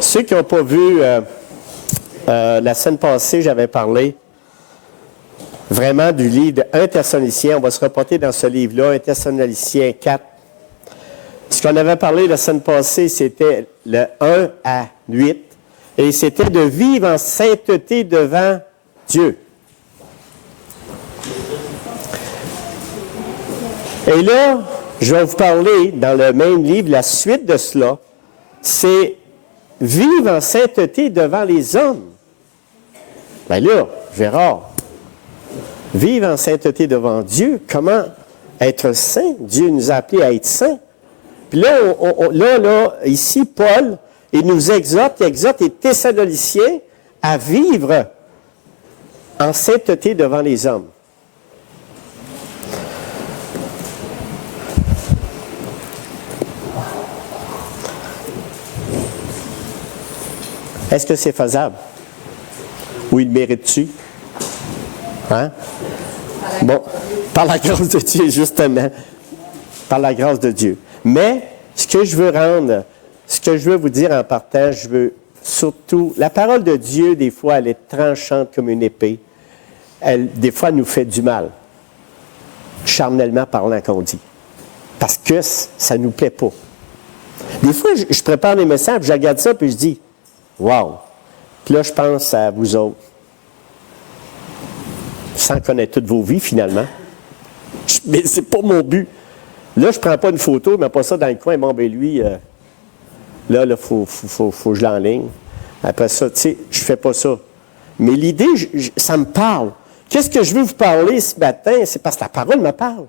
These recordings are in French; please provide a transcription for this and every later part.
Ceux qui n'ont pas vu la semaine passée, j'avais parlé vraiment du livre de 1 Thessaloniciens. On va se reporter dans ce livre-là, 1 Thessaloniciens 4. Ce qu'on avait parlé la semaine passée, c'était le 1 à 8. Et c'était de vivre en sainteté devant Dieu. Et là, je vais vous parler dans le même livre, la suite de cela, c'est vivre en sainteté devant les hommes. Bien là, Gérard, vivre en sainteté devant Dieu, comment être saint? Dieu nous a appelés à être saints. Puis là, ici, Paul, il nous exhorte les Thessaloniciens à vivre en sainteté devant les hommes. Est-ce que c'est faisable? Ou il mérite-tu? Hein? Bon, par la grâce de Dieu, justement. Par la grâce de Dieu. Mais, ce que je veux vous dire en partage, je veux surtout, la parole de Dieu, des fois, elle est tranchante comme une épée. Des fois, elle nous fait du mal. Charnellement parlant qu'on dit. Parce que ça ne nous plaît pas. Des fois, je prépare des messages, je regarde ça, puis je dis, wow! Puis là, je pense à vous autres. Sans connaître toutes vos vies, finalement. Mais c'est pas mon but. Là, je ne prends pas une photo, je ne mets pas ça dans le coin. Bon, ben lui, là, il faut que je l'enligne. Après ça, tu sais, je ne fais pas ça. Mais l'idée, ça me parle. Qu'est-ce que je veux vous parler ce matin? C'est parce que la parole me parle.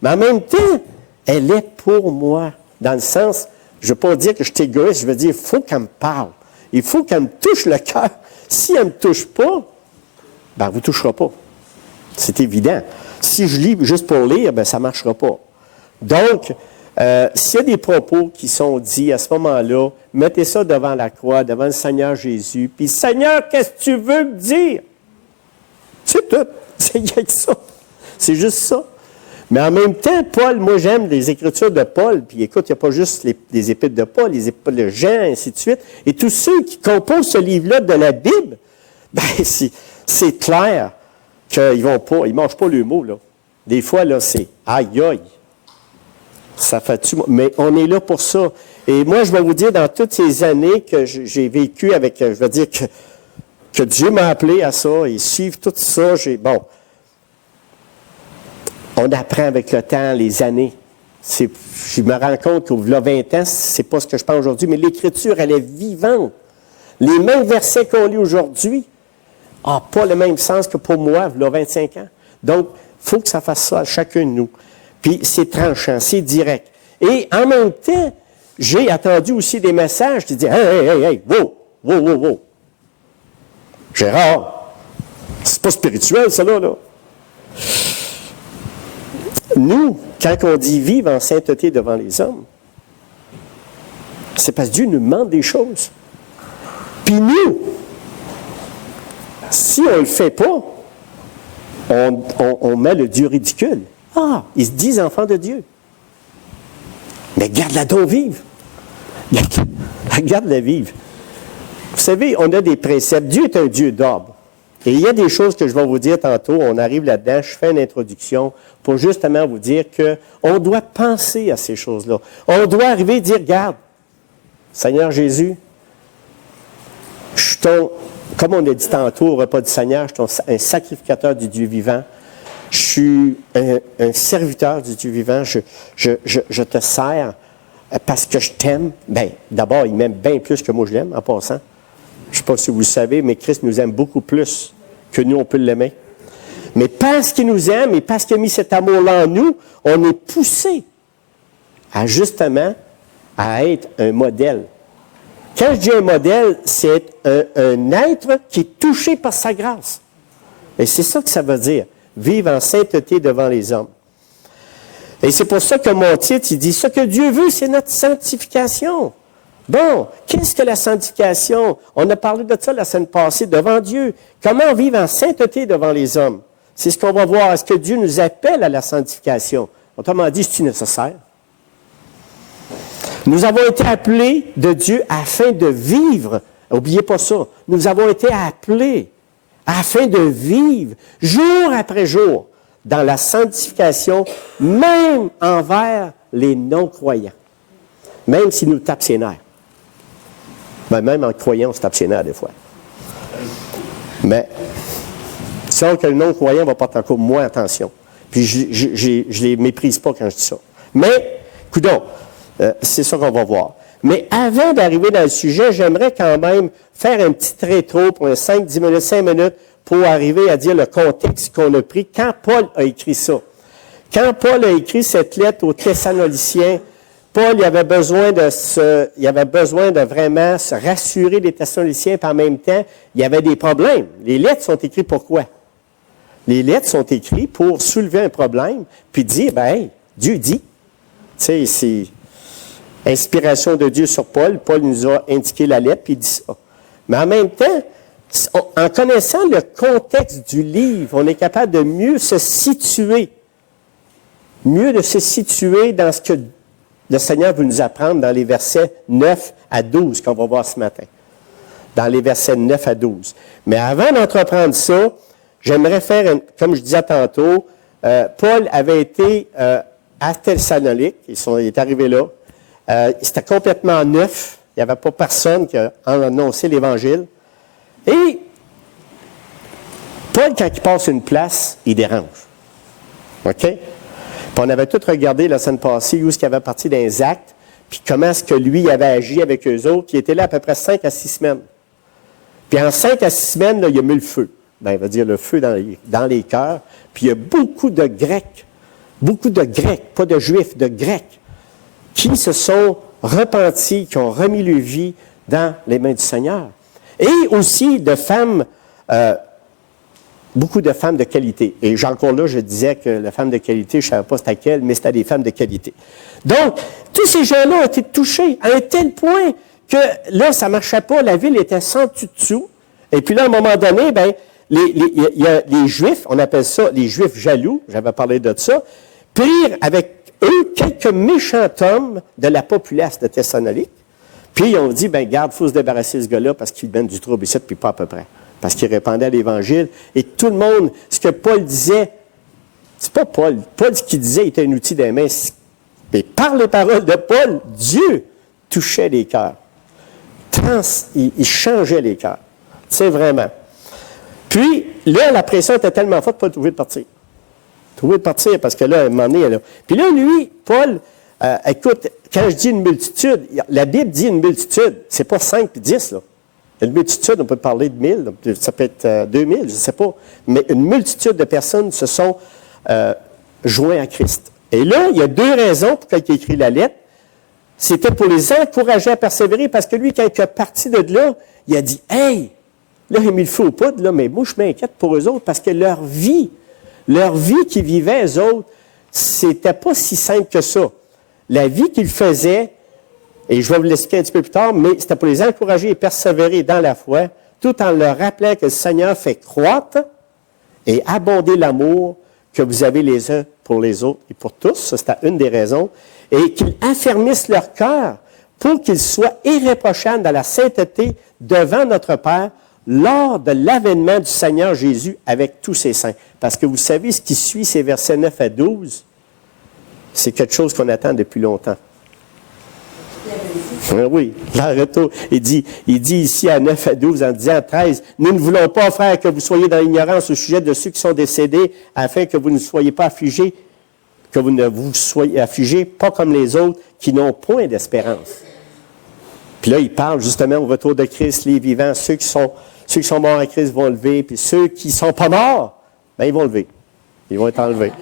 Mais en même temps, elle est pour moi. Dans le sens, je ne veux pas dire que je suis égoïste, je veux dire, il faut qu'elle me parle. Il faut qu'elle me touche le cœur. Si elle ne me touche pas, ben, elle ne vous touchera pas. C'est évident. Si je lis juste pour lire, ben, ça ne marchera pas. Donc, s'il y a des propos qui sont dits à ce moment-là, mettez ça devant la croix, devant le Seigneur Jésus. Puis, Seigneur, qu'est-ce que tu veux me dire? C'est tout. C'est rien que ça. C'est juste ça. Mais en même temps, Paul, moi j'aime les écritures de Paul, puis écoute, il n'y a pas juste les épîtres de Paul, les épîtres de Jean, ainsi de suite. Et tous ceux qui composent ce livre-là de la Bible, ben c'est clair qu'ils ne mangent pas le mot, là. Des fois, là, c'est aïe aïe. Ça fait-tu. Mais on est là pour ça. Et moi, je vais vous dire, dans toutes ces années que j'ai vécu avec, je veux dire que Dieu m'a appelé à ça, et suivre tout ça, on apprend avec le temps, les années. Je me rends compte qu'au 20 ans, c'est pas ce que je pense aujourd'hui, mais l'Écriture, elle est vivante. Les mêmes versets qu'on lit aujourd'hui n'ont pas le même sens que pour moi, il y a 25 ans. Donc, il faut que ça fasse ça à chacun de nous. Puis, c'est tranchant, c'est direct. Et en même temps, j'ai attendu aussi des messages qui disaient « Hey, wow! Gérard, c'est pas spirituel, ça, là. » Nous, quand on dit vivre en sainteté devant les hommes, c'est parce que Dieu nous demande des choses. Puis nous, si on ne le fait pas, on met le Dieu ridicule. Ah, ils se disent enfants de Dieu. Mais garde-la donc vive. Garde-la vive. Vous savez, on a des préceptes. Dieu est un Dieu d'ordre. Et il y a des choses que je vais vous dire tantôt. On arrive là-dedans, je fais une introduction pour justement vous dire qu'on doit penser à ces choses-là. On doit arriver et dire, regarde, Seigneur Jésus, comme on a dit tantôt au repas du Seigneur, je suis un sacrificateur du Dieu vivant. Je suis un serviteur du Dieu vivant. Je te sers parce que je t'aime. Bien, d'abord, il m'aime bien plus que moi je l'aime, en passant. Je ne sais pas si vous le savez, mais Christ nous aime beaucoup plus que nous, on peut l'aimer. Mais parce qu'il nous aime et parce qu'il a mis cet amour-là en nous, on est poussé justement à être un modèle. Quand je dis un modèle, c'est un être qui est touché par sa grâce. Et c'est ça que ça veut dire, vivre en sainteté devant les hommes. Et c'est pour ça que mon titre, il dit, ce que Dieu veut, c'est notre sanctification. Bon, qu'est-ce que la sanctification? On a parlé de ça la semaine passée, devant Dieu. Comment vivre en sainteté devant les hommes? C'est ce qu'on va voir. Est-ce que Dieu nous appelle à la sanctification? Autrement dit, c'est-tu nécessaire? Nous avons été appelés de Dieu afin de vivre. N'oubliez pas ça. Nous avons été appelés afin de vivre jour après jour dans la sanctification, même envers les non-croyants. Même s'ils nous tapent ses nerfs. Ben, même en croyant, on se tape ses nerfs des fois. Mais, c'est que le non-croyant va porter encore moins attention. Puis, je les méprise pas quand je dis ça. Mais, coudonc, c'est ça qu'on va voir. Mais avant d'arriver dans le sujet, j'aimerais quand même faire un petit rétro pour 5 minutes pour arriver à dire le contexte qu'on a pris quand Paul a écrit ça. Quand Paul a écrit cette lettre aux Thessaloniciens, Paul il avait besoin de vraiment se rassurer des Thessaloniciens, puis en même temps, il y avait des problèmes. Les lettres sont écrites pourquoi? Les lettres sont écrites pour soulever un problème, puis dire, ben, hey, Dieu dit. Tu sais, c'est inspiration de Dieu sur Paul. Paul nous a indiqué la lettre, puis il dit ça. Mais en même temps, en connaissant le contexte du livre, on est capable de mieux se situer dans ce que le Seigneur veut nous apprendre dans les versets 9 à 12 qu'on va voir ce matin. Dans les versets 9 à 12. Mais avant d'entreprendre ça, j'aimerais faire, comme je disais tantôt, Paul avait été à Thessalonique, il est arrivé là. C'était complètement neuf, il n'y avait pas personne qui a annoncé l'Évangile. Et Paul, quand il passe une place, il dérange. OK? Puis on avait tout regardé la semaine passée, où est-ce qu'il avait parti dans les actes, puis comment est-ce que lui avait agi avec eux autres. Il était là à peu près 5 à 6 semaines. Puis en 5 à 6 semaines, là, il a mis le feu. Ben, il va dire le feu dans les cœurs. Puis il y a beaucoup de Grecs, pas de Juifs, de Grecs, qui se sont repentis, qui ont remis leur vie dans les mains du Seigneur. Et aussi de femmes, beaucoup de femmes de qualité. Et encore là, je disais que la femme de qualité, je ne savais pas c'était laquelle, mais c'était des femmes de qualité. Donc, tous ces gens-là ont été touchés à un tel point que là, ça ne marchait pas, la ville était sans dessus. Et puis là, à un moment donné, ben, il y a les Juifs, on appelle ça les Juifs jaloux, j'avais parlé de ça, prirent avec eux quelques méchants hommes de la populace de Thessalonique. Puis ils ont dit, ben garde, il faut se débarrasser de ce gars-là parce qu'il mène du trouble ici, puis pas à peu près. Parce qu'il répandait à l'Évangile. Et tout le monde, ce que Paul disait, c'est pas Paul. Paul, ce qu'il disait, était un outil des mains. Mais par les paroles de Paul, Dieu touchait les cœurs. Il changeait les cœurs. C'est vraiment. Puis, là, la pression était tellement forte, Paul trouvait de partir. Parce que là, à un moment donné, là. Puis là, lui, Paul, écoute, quand je dis une multitude, la Bible dit une multitude, c'est pas 5 puis 10, là. Une multitude, on peut parler de 1000, ça peut être 2000, je ne sais pas. Mais une multitude de personnes se sont joints à Christ. Et là, il y a 2 raisons pour qu'il ait écrit la lettre. C'était pour les encourager à persévérer, parce que lui, quand il est parti de là, il a dit, « Hey, là, il a mis le feu aux poudres, là, mais moi, je m'inquiète pour eux autres, parce que leur vie qu'ils vivaient, eux autres, c'était pas si simple que ça. La vie qu'ils faisaient, et je vais vous l'expliquer un petit peu plus tard, mais c'était pour les encourager et persévérer dans la foi, tout en leur rappelant que le Seigneur fait croître et abonder l'amour que vous avez les uns pour les autres et pour tous. Ça, c'était une des raisons. Et qu'ils affermissent leur cœur pour qu'ils soient irréprochables dans la sainteté devant notre Père lors de l'avènement du Seigneur Jésus avec tous ses saints. Parce que vous savez, ce qui suit ces versets 9 à 12, c'est quelque chose qu'on attend depuis longtemps. Oui, l'arrêto. Il dit ici à 9 à 12, en disant 13, « Nous ne voulons pas, frères, que vous soyez dans l'ignorance au sujet de ceux qui sont décédés, afin que vous ne soyez pas affligés, que vous ne vous soyez affligés, pas comme les autres, qui n'ont point d'espérance. » Puis là, il parle justement au retour de Christ, les vivants, ceux qui sont morts en Christ vont lever, puis ceux qui ne sont pas morts, bien, ils vont lever. Ils vont être enlevés.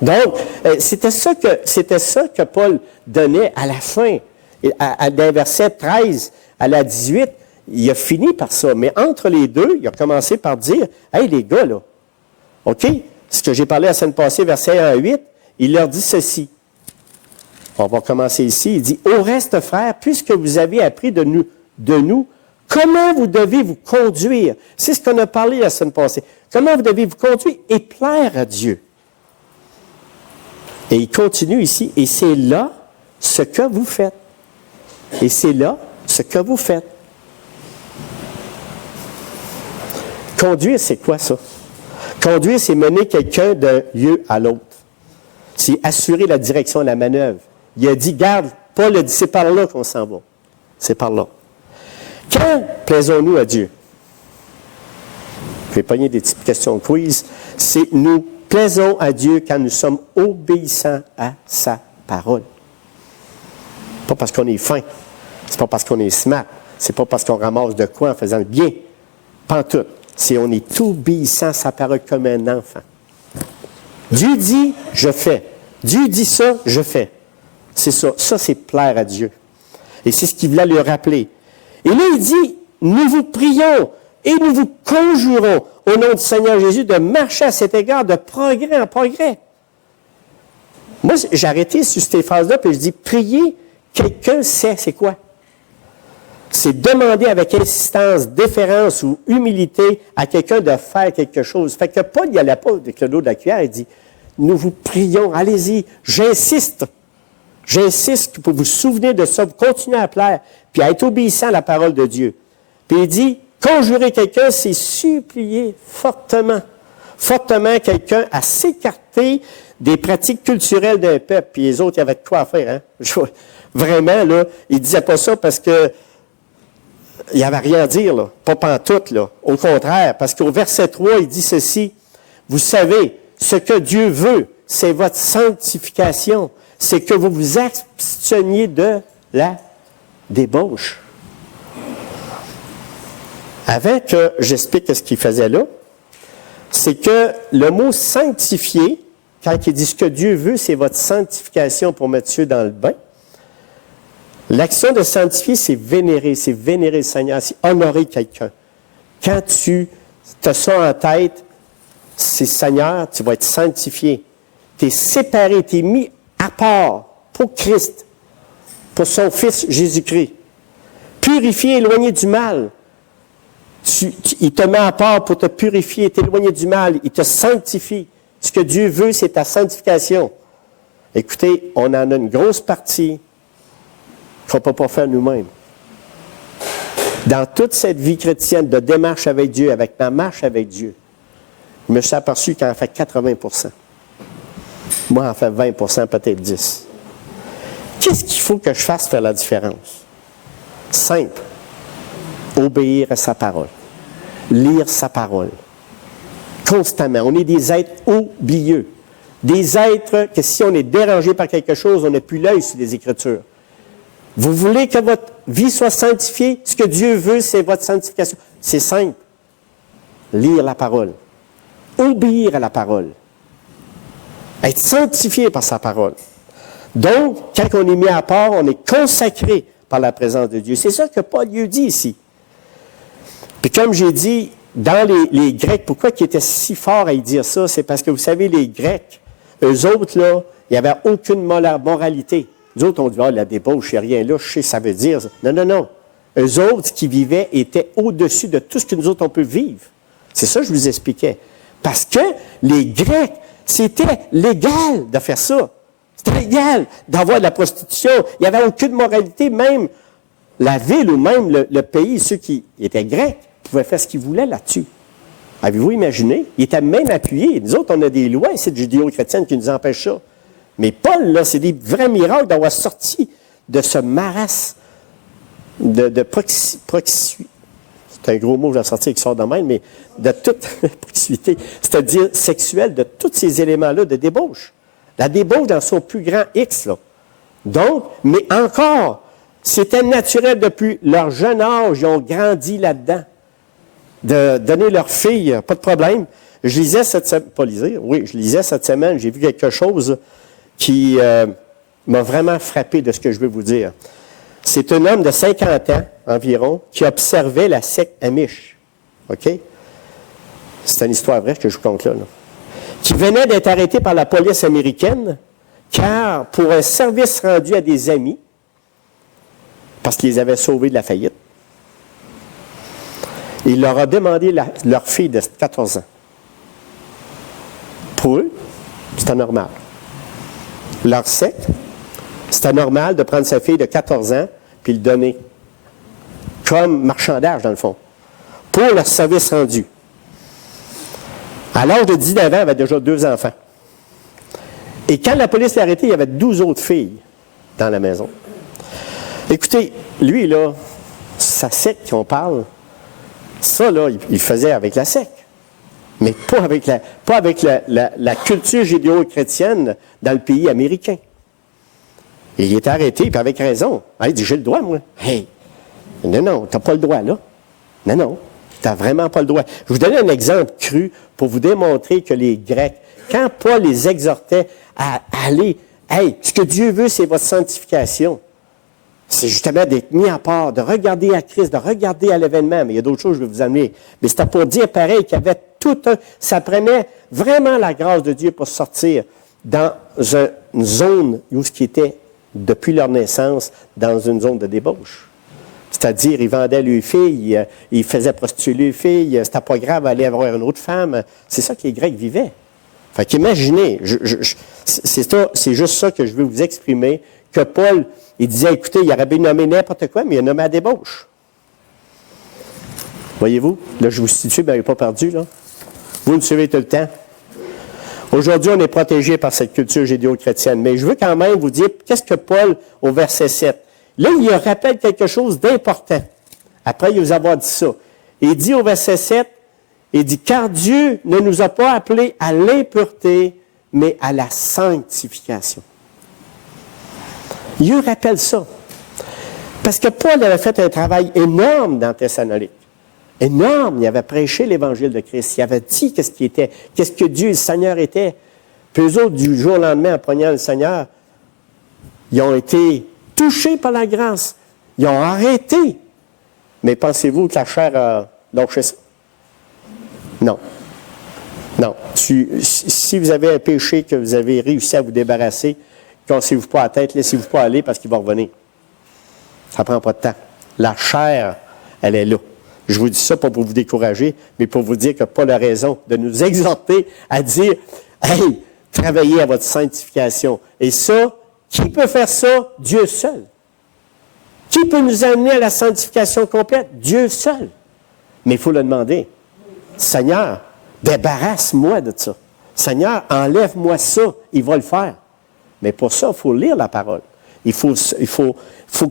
Donc, c'était ça que Paul donnait à la fin. D'un verset 13 à la 18, il a fini par ça. Mais entre les deux, il a commencé par dire, « Hey, les gars, là, OK, ce que j'ai parlé la semaine passée, verset 1 à 8, il leur dit ceci. On va commencer ici. Il dit, « Au reste, frères, puisque vous avez appris de nous, comment vous devez vous conduire? » C'est ce qu'on a parlé la semaine passée. Comment vous devez vous conduire et plaire à Dieu? Et il continue ici, « Et c'est là ce que vous faites. » Et c'est là ce que vous faites. Conduire, c'est quoi ça? Conduire, c'est mener quelqu'un d'un lieu à l'autre. C'est assurer la direction de la manœuvre. Il a dit, garde, Paul a dit, c'est par là qu'on s'en va. C'est par là. Quand plaisons-nous à Dieu? Je vais pogner des petites questions quiz. C'est nous plaisons à Dieu quand nous sommes obéissants à sa parole. Pas parce qu'on est fin. C'est pas parce qu'on est smart. C'est pas parce qu'on ramasse de quoi en faisant le bien. Pas en tout. C'est on est obéissant à sa parole comme un enfant. Dieu dit, je fais. Dieu dit ça, je fais. C'est ça. Ça, c'est plaire à Dieu. Et c'est ce qu'il voulait lui rappeler. Et là, il dit, nous vous prions et nous vous conjurons au nom du Seigneur Jésus de marcher à cet égard de progrès en progrès. Moi, j'ai arrêté sur ces phrases-là, puis je dis, prier, quelqu'un sait c'est quoi? C'est demander avec insistance, déférence ou humilité à quelqu'un de faire quelque chose. Fait que Paul, il n'allait pas avec le dos de la cuillère, il dit, nous vous prions, allez-y, j'insiste que pour vous souvenir de ça, vous continuez à plaire, puis à être obéissant à la parole de Dieu. Puis il dit, conjurer quelqu'un, c'est supplier fortement quelqu'un à s'écarter des pratiques culturelles d'un peuple, puis les autres, il y avait de quoi à faire. Hein? Vraiment, là, il ne disait pas ça parce que il n'y avait rien à dire, là. Pas pantoute, là. Au contraire, parce qu'au verset 3, il dit ceci, vous savez, ce que Dieu veut, c'est votre sanctification, c'est que vous vous absteniez de la débauche. Avant que j'explique ce qu'il faisait là, c'est que le mot sanctifier, quand il dit ce que Dieu veut, c'est votre sanctification pour mettre Dieu dans le bain. L'action de sanctifier, c'est vénérer le Seigneur, c'est honorer quelqu'un. Quand tu as ça en tête, c'est Seigneur, tu vas être sanctifié. Tu es séparé, tu es mis à part pour Christ, pour son Fils Jésus-Christ. Purifié, éloigné du mal. Il te met à part pour te purifier, t'éloigner du mal, il te sanctifie. Ce que Dieu veut, c'est ta sanctification. Écoutez, on en a une grosse partie qu'on ne peut pas faire nous-mêmes. Dans toute cette vie chrétienne de démarche avec Dieu, avec ma marche avec Dieu, je me suis aperçu qu'il en fait 80%. Moi, en fait 20%, peut-être 10%. Qu'est-ce qu'il faut que je fasse pour faire la différence? Simple. Obéir à sa parole. Lire sa parole. Constamment. On est des êtres oublieux. Des êtres que si on est dérangé par quelque chose, on n'a plus l'œil sur les Écritures. Vous voulez que votre vie soit sanctifiée? Ce que Dieu veut, c'est votre sanctification. C'est simple. Lire la parole. Obéir à la parole. Être sanctifié par sa parole. Donc, quand on est mis à part, on est consacré par la présence de Dieu. C'est ça que Paul lui dit ici. Puis comme j'ai dit, dans les Grecs, pourquoi ils étaient si forts à y dire ça? C'est parce que vous savez, les Grecs, eux autres, là, il n'y avait aucune moralité. Nous autres, on dit, la débauche, il n'y a rien là, je sais, ça veut dire. Non. Eux autres, ce qui vivaient, étaient au-dessus de tout ce que nous autres, on peut vivre. C'est ça que je vous expliquais. Parce que les Grecs, c'était légal de faire ça. C'était légal d'avoir de la prostitution. Il n'y avait aucune moralité, même la ville ou même le pays, ceux qui étaient grecs, pouvaient faire ce qu'ils voulaient là-dessus. Avez-vous imaginé? Ils étaient même appuyés. Nous autres, on a des lois ici de judéo-chrétiennes qui nous empêchent ça. Mais Paul, là, c'est des vrais miracles d'avoir sorti de ce marasme de proximité. C'est un gros mot que j'ai sorti qui sort de même, mais de toute proximité, c'est-à-dire sexuelle, de tous ces éléments-là de débauche. La débauche dans son plus grand X, là. Donc, mais encore, c'était naturel depuis leur jeune âge, ils ont grandi là-dedans. De donner leur fille, pas de problème. Je lisais cette semaine, j'ai vu quelque chose qui m'a vraiment frappé de ce que je veux vous dire. C'est un homme de 50 ans environ qui observait la secte Amish. OK? C'est une histoire vraie que je vous conte là. Qui venait d'être arrêté par la police américaine, car pour un service rendu à des amis, parce qu'ils les avaient sauvés de la faillite, il leur a demandé leur fille de 14 ans. Pour eux, c'était normal. Leur secte, c'était normal de prendre sa fille de 14 ans puis le donner comme marchandage, dans le fond, pour le service rendu. À l'âge de 19 ans, il avait déjà 2 enfants. Et quand la police l'a arrêté, il y avait 12 autres filles dans la maison. Écoutez, lui, là, sa secte qu'on parle, ça, là, il faisait avec la secte. Mais pas avec la culture judéo-chrétienne dans le pays américain. Et il est arrêté, puis avec raison. Il dit, j'ai le droit, moi. Hey, non, tu n'as pas le droit, là. Non, tu n'as vraiment pas le droit. Je vous donne un exemple cru pour vous démontrer que les Grecs, quand Paul les exhortait à aller, hey, ce que Dieu veut, c'est votre sanctification. C'est justement d'être mis à part, de regarder à Christ, de regarder à l'événement. Mais il y a d'autres choses que je vais vous amener. Mais c'était pour dire pareil qu'il y avait ça prenait vraiment la grâce de Dieu pour sortir dans une zone où ce qui était, depuis leur naissance, dans une zone de débauche. C'est-à-dire, ils vendaient leurs filles, ils faisaient prostituer leurs filles, c'était pas grave d'aller avoir une autre femme. C'est ça que les Grecs vivaient. Fait qu'imaginez, c'est juste ça que je veux vous exprimer, que Paul, il disait, écoutez, il aurait bien nommé n'importe quoi, mais il a nommé à débauche. Voyez-vous? Là, je vous situe, bien, il n'est pas perdu, là. Vous me suivez tout le temps. Aujourd'hui, on est protégé par cette culture judéo-chrétienne. Mais je veux quand même vous dire, qu'est-ce que Paul, au verset 7, là, il rappelle quelque chose d'important. Après, il vous avoir dit ça. Il dit au verset 7, il dit, car Dieu ne nous a pas appelés à l'impureté, mais à la sanctification. Il rappelle ça. Parce que Paul avait fait un travail énorme dans Thessalonique. Énorme. Il avait prêché l'Évangile de Christ. Il avait dit qu'est-ce qu'il était, qu'est-ce que Dieu, le Seigneur était. Puis eux autres, du jour au lendemain, en poignant le Seigneur, ils ont été touchés par la grâce. Ils ont arrêté. Mais pensez-vous que la chair a lâché ça? Non. Non. Si vous avez un péché que vous avez réussi à vous débarrasser, cassez-vous pas la tête, laissez-vous pas aller parce qu'il va revenir. Ça ne prend pas de temps. La chair, elle est là. Je vous dis ça pas pour vous décourager, mais pour vous dire que Paul a raison de nous exhorter à dire, hey, travaillez à votre sanctification. Et ça, qui peut faire ça? Dieu seul. Qui peut nous amener à la sanctification complète? Dieu seul. Mais il faut le demander. Seigneur, débarrasse-moi de ça. Seigneur, enlève-moi ça. Il va le faire. Mais pour ça, il faut lire la parole. Il faut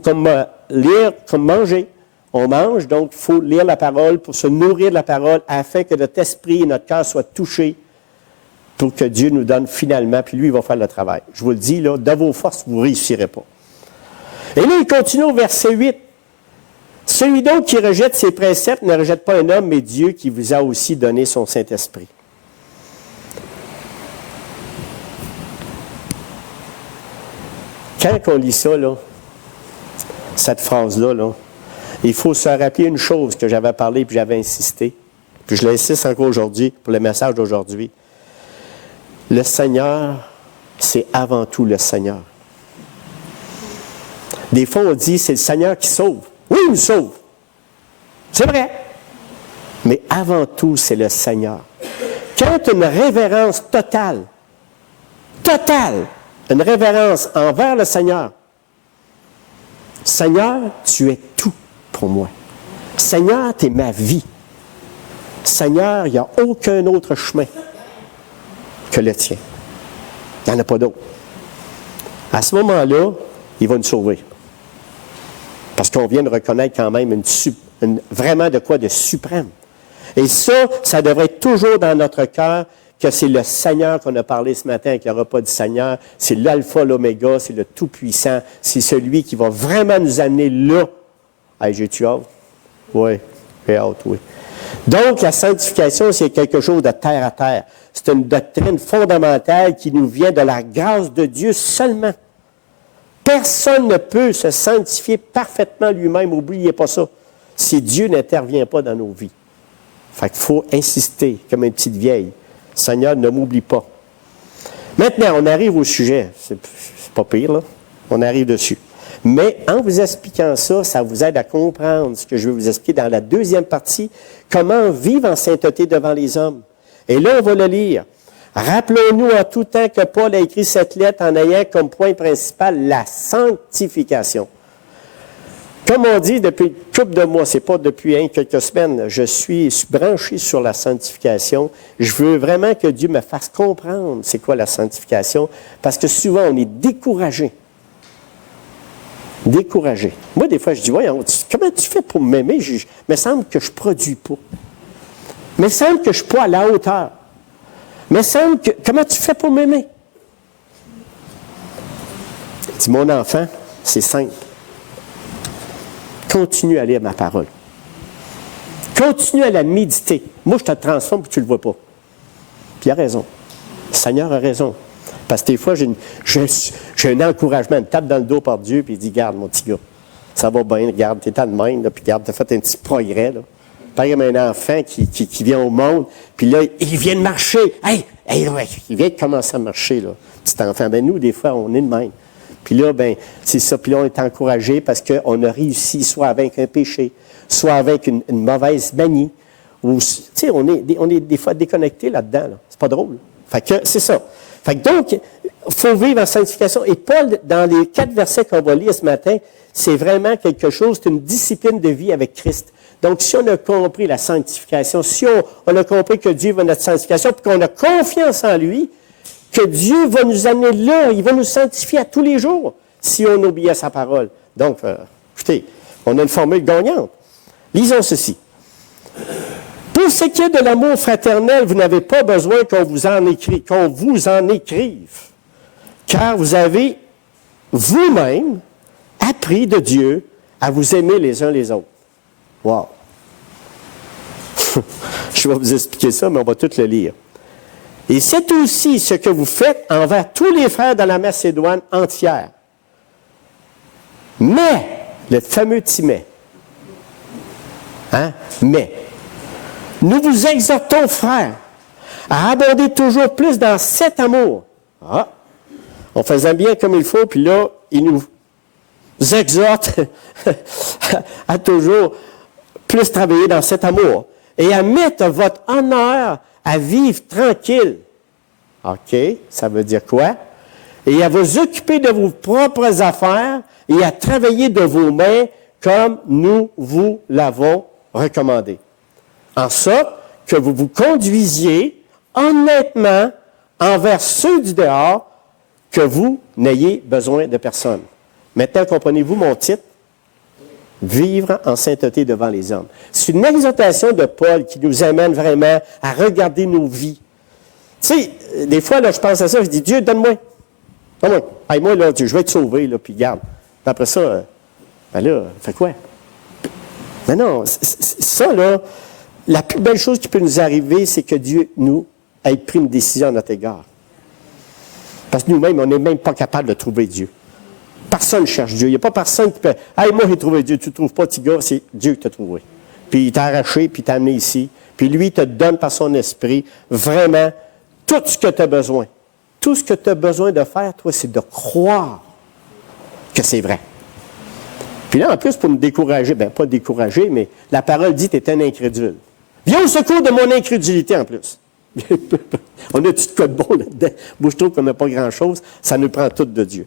comme lire, comme manger. On mange, donc il faut lire la parole pour se nourrir de la parole afin que notre esprit et notre cœur soient touchés pour que Dieu nous donne finalement, puis lui, il va faire le travail. Je vous le dis, là, de vos forces, vous ne réussirez pas. Et là, il continue au verset 8. Celui donc qui rejette ses préceptes ne rejette pas un homme, mais Dieu qui vous a aussi donné son Saint-Esprit. Quand on lit ça, là, cette phrase-là, là, il faut se rappeler une chose que j'avais parlé puis j'avais insisté, puis je l'insiste encore aujourd'hui pour le message d'aujourd'hui. Le Seigneur, c'est avant tout le Seigneur. Des fois, on dit, c'est le Seigneur qui sauve. Oui, il nous sauve. C'est vrai. Mais avant tout, c'est le Seigneur. Quand une révérence totale, une révérence envers le Seigneur, Seigneur, tu es tout pour moi. Seigneur, tu es ma vie. Seigneur, il n'y a aucun autre chemin que le tien. Il n'y en a pas d'autre. À ce moment-là, il va nous sauver. Parce qu'on vient de reconnaître quand même vraiment de quoi de suprême. Et ça devrait être toujours dans notre cœur que c'est le Seigneur qu'on a parlé ce matin avec le repas du Seigneur. C'est l'alpha, l'oméga, c'est le Tout-Puissant. C'est celui qui va vraiment nous amener là. Hey, j'ai-tu hâte? Oui, j'ai hâte, oui. Donc, la sanctification, c'est quelque chose de terre à terre. C'est une doctrine fondamentale qui nous vient de la grâce de Dieu seulement. Personne ne peut se sanctifier parfaitement lui-même. N'oubliez pas ça. Si Dieu n'intervient pas dans nos vies. Fait qu'il faut insister, comme une petite vieille. Seigneur, ne m'oublie pas. Maintenant, on arrive au sujet. C'est pas pire, là. On arrive dessus. Mais en vous expliquant ça, ça vous aide à comprendre ce que je vais vous expliquer dans la deuxième partie, comment vivre en sainteté devant les hommes. Et là, on va le lire. Rappelons-nous en tout temps que Paul a écrit cette lettre en ayant comme point principal la sanctification. Comme on dit depuis une couple de mois, c'est pas depuis quelques semaines, je suis branché sur la sanctification. Je veux vraiment que Dieu me fasse comprendre c'est quoi la sanctification, parce que souvent on est découragé. Découragé. Moi, des fois, je dis, voyons, comment tu fais pour m'aimer? Il me semble que je ne produis pas. Il me semble que je ne suis pas à la hauteur. Il me semble que, comment tu fais pour m'aimer? Dis, mon enfant, c'est simple. Continue à lire ma parole. Continue à la méditer. Moi, je te transforme et tu ne le vois pas. Puis il a raison. Le Seigneur a raison. Parce que des fois, j'ai un encouragement, une tape dans le dos par Dieu, puis il dit, garde, mon petit gars, ça va bien, regarde, t'es à de même, là, puis regarde, t'as fait un petit progrès. Là. Pareil comme un enfant qui vient au monde, puis là, il vient de marcher. Hey, il vient de commencer à marcher, là. Petit enfant. Ben nous, des fois, on est de même. Puis là, ben c'est ça. Puis là, on est encouragé parce qu'on a réussi soit avec un péché, soit avec une mauvaise manie. Ou, tu sais, on est des fois déconnectés là-dedans. Là. C'est pas drôle. Fait que c'est ça. Fait que donc, il faut vivre en sanctification. Et Paul, dans les 4 versets qu'on va lire ce matin, c'est vraiment quelque chose, c'est une discipline de vie avec Christ. Donc, si on a compris la sanctification, si on a compris que Dieu veut notre sanctification, puis qu'on a confiance en lui, que Dieu va nous amener là, il va nous sanctifier à tous les jours, si on obéit à sa parole. Donc, écoutez, on a une formule gagnante. Lisons ceci. Pour ce qui est de l'amour fraternel, vous n'avez pas besoin qu'on vous en écrive, car vous avez vous-même appris de Dieu à vous aimer les uns les autres. Wow! Je vais vous expliquer ça, mais on va tout le lire. Et c'est aussi ce que vous faites envers tous les frères de la Macédoine entière. Mais, le fameux Timée, mais, nous vous exhortons, frères, à abonder toujours plus dans cet amour. On faisait bien comme il faut, puis là, il nous exhorte à toujours plus travailler dans cet amour et à mettre votre honneur à vivre tranquille. OK, ça veut dire quoi? Et à vous occuper de vos propres affaires et à travailler de vos mains comme nous vous l'avons recommandé. En sorte que vous vous conduisiez honnêtement envers ceux du dehors, que vous n'ayez besoin de personne. Maintenant, comprenez-vous mon titre? Vivre en sainteté devant les hommes. C'est une exhortation de Paul qui nous amène vraiment à regarder nos vies. Tu sais, des fois, là, je pense à ça, je dis, Dieu, donne-moi. Donne-moi. Hey, moi, là, Dieu, je vais te sauver, là, puis garde. Puis après ça, ben là, fais quoi? Mais non, ça, là, la plus belle chose qui peut nous arriver, c'est que Dieu nous ait pris une décision à notre égard. Parce que nous-mêmes, on n'est même pas capable de trouver Dieu. Personne ne cherche Dieu. Il n'y a pas personne qui peut... « Hey, moi, j'ai trouvé Dieu. Tu ne trouves pas, petit gars, c'est Dieu qui t'a trouvé. » Puis il t'a arraché, puis il t'a amené ici. Puis lui, il te donne par son esprit vraiment tout ce que tu as besoin. Tout ce que tu as besoin de faire, toi, c'est de croire que c'est vrai. Puis là, en plus, pour me décourager, bien, pas décourager, mais la parole dit, tu es un incrédule. Viens au secours de mon incrédulité, en plus. On a tout de quoi de bon là-dedans. Moi, je trouve qu'on n'a pas grand-chose. Ça nous prend tout de Dieu.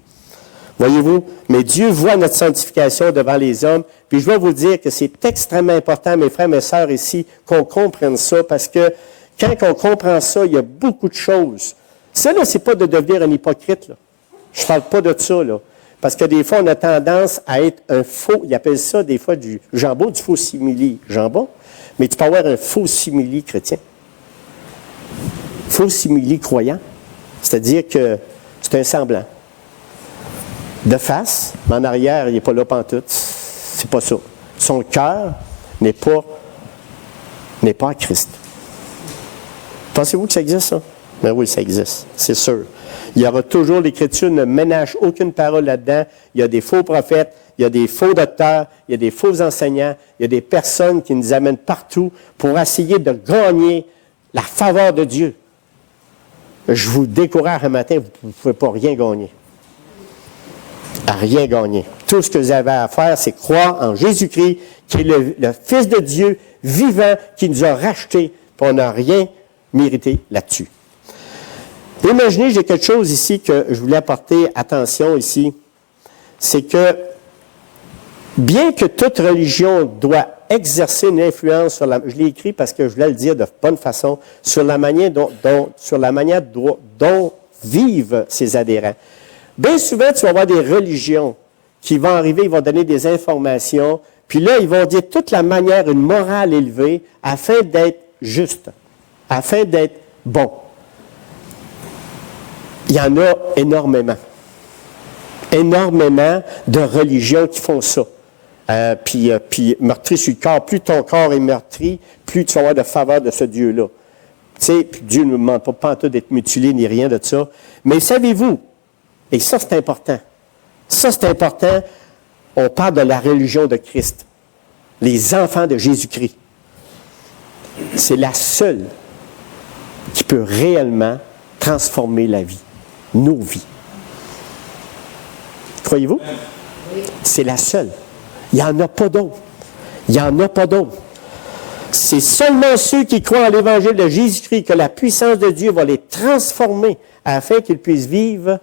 Voyez-vous? Mais Dieu voit notre sanctification devant les hommes. Puis je vais vous dire que c'est extrêmement important, mes frères, mes sœurs ici, qu'on comprenne ça, parce que quand on comprend ça, il y a beaucoup de choses. Ça, là, c'est pas de devenir un hypocrite, là. Je ne parle pas de ça, là. Parce que des fois, on a tendance à être un faux, ils appellent ça des fois du jambon, du faux simili jambon, mais tu peux avoir un faux simili chrétien. Faux simili croyant. C'est-à-dire que c'est un semblant. De face, mais en arrière, il n'est pas là pantoute. C'est pas ça. Son cœur n'est pas à Christ. Pensez-vous que ça existe, ça? Ben oui, ça existe, c'est sûr. Il y aura toujours, l'Écriture ne ménage aucune parole là-dedans. Il y a des faux prophètes, il y a des faux docteurs, il y a des faux enseignants, il y a des personnes qui nous amènent partout pour essayer de gagner la faveur de Dieu. Je vous décourage un matin, vous ne pouvez pas rien gagner. À rien gagner. Tout ce que vous avez à faire, c'est croire en Jésus-Christ, qui est le Fils de Dieu vivant, qui nous a rachetés, puis on n'a rien mérité là-dessus. Imaginez, j'ai quelque chose ici que je voulais apporter attention ici, c'est que Bien que toute religion doit exercer une influence sur la... Je l'ai écrit parce que je voulais le dire de bonne façon, sur la manière dont vivent ses adhérents. Bien souvent, tu vas avoir des religions qui vont arriver, ils vont donner des informations, puis là, ils vont dire toute la manière, une morale élevée, afin d'être juste, afin d'être bon. Il y en a énormément. Énormément de religions qui font ça. Puis meurtri sur le corps, plus ton corps est meurtri, plus tu vas avoir de faveur de ce Dieu-là. Tu sais, puis Dieu ne nous demande pas en tout d'être mutilé ni rien de ça. Mais savez-vous, et ça c'est important, on parle de la religion de Christ, les enfants de Jésus-Christ. C'est la seule qui peut réellement transformer la vie, nos vies. Croyez-vous? C'est la seule. Il n'y en a pas d'autre. Il n'y en a pas d'autre. C'est seulement ceux qui croient en l'Évangile de Jésus-Christ que la puissance de Dieu va les transformer afin qu'ils puissent vivre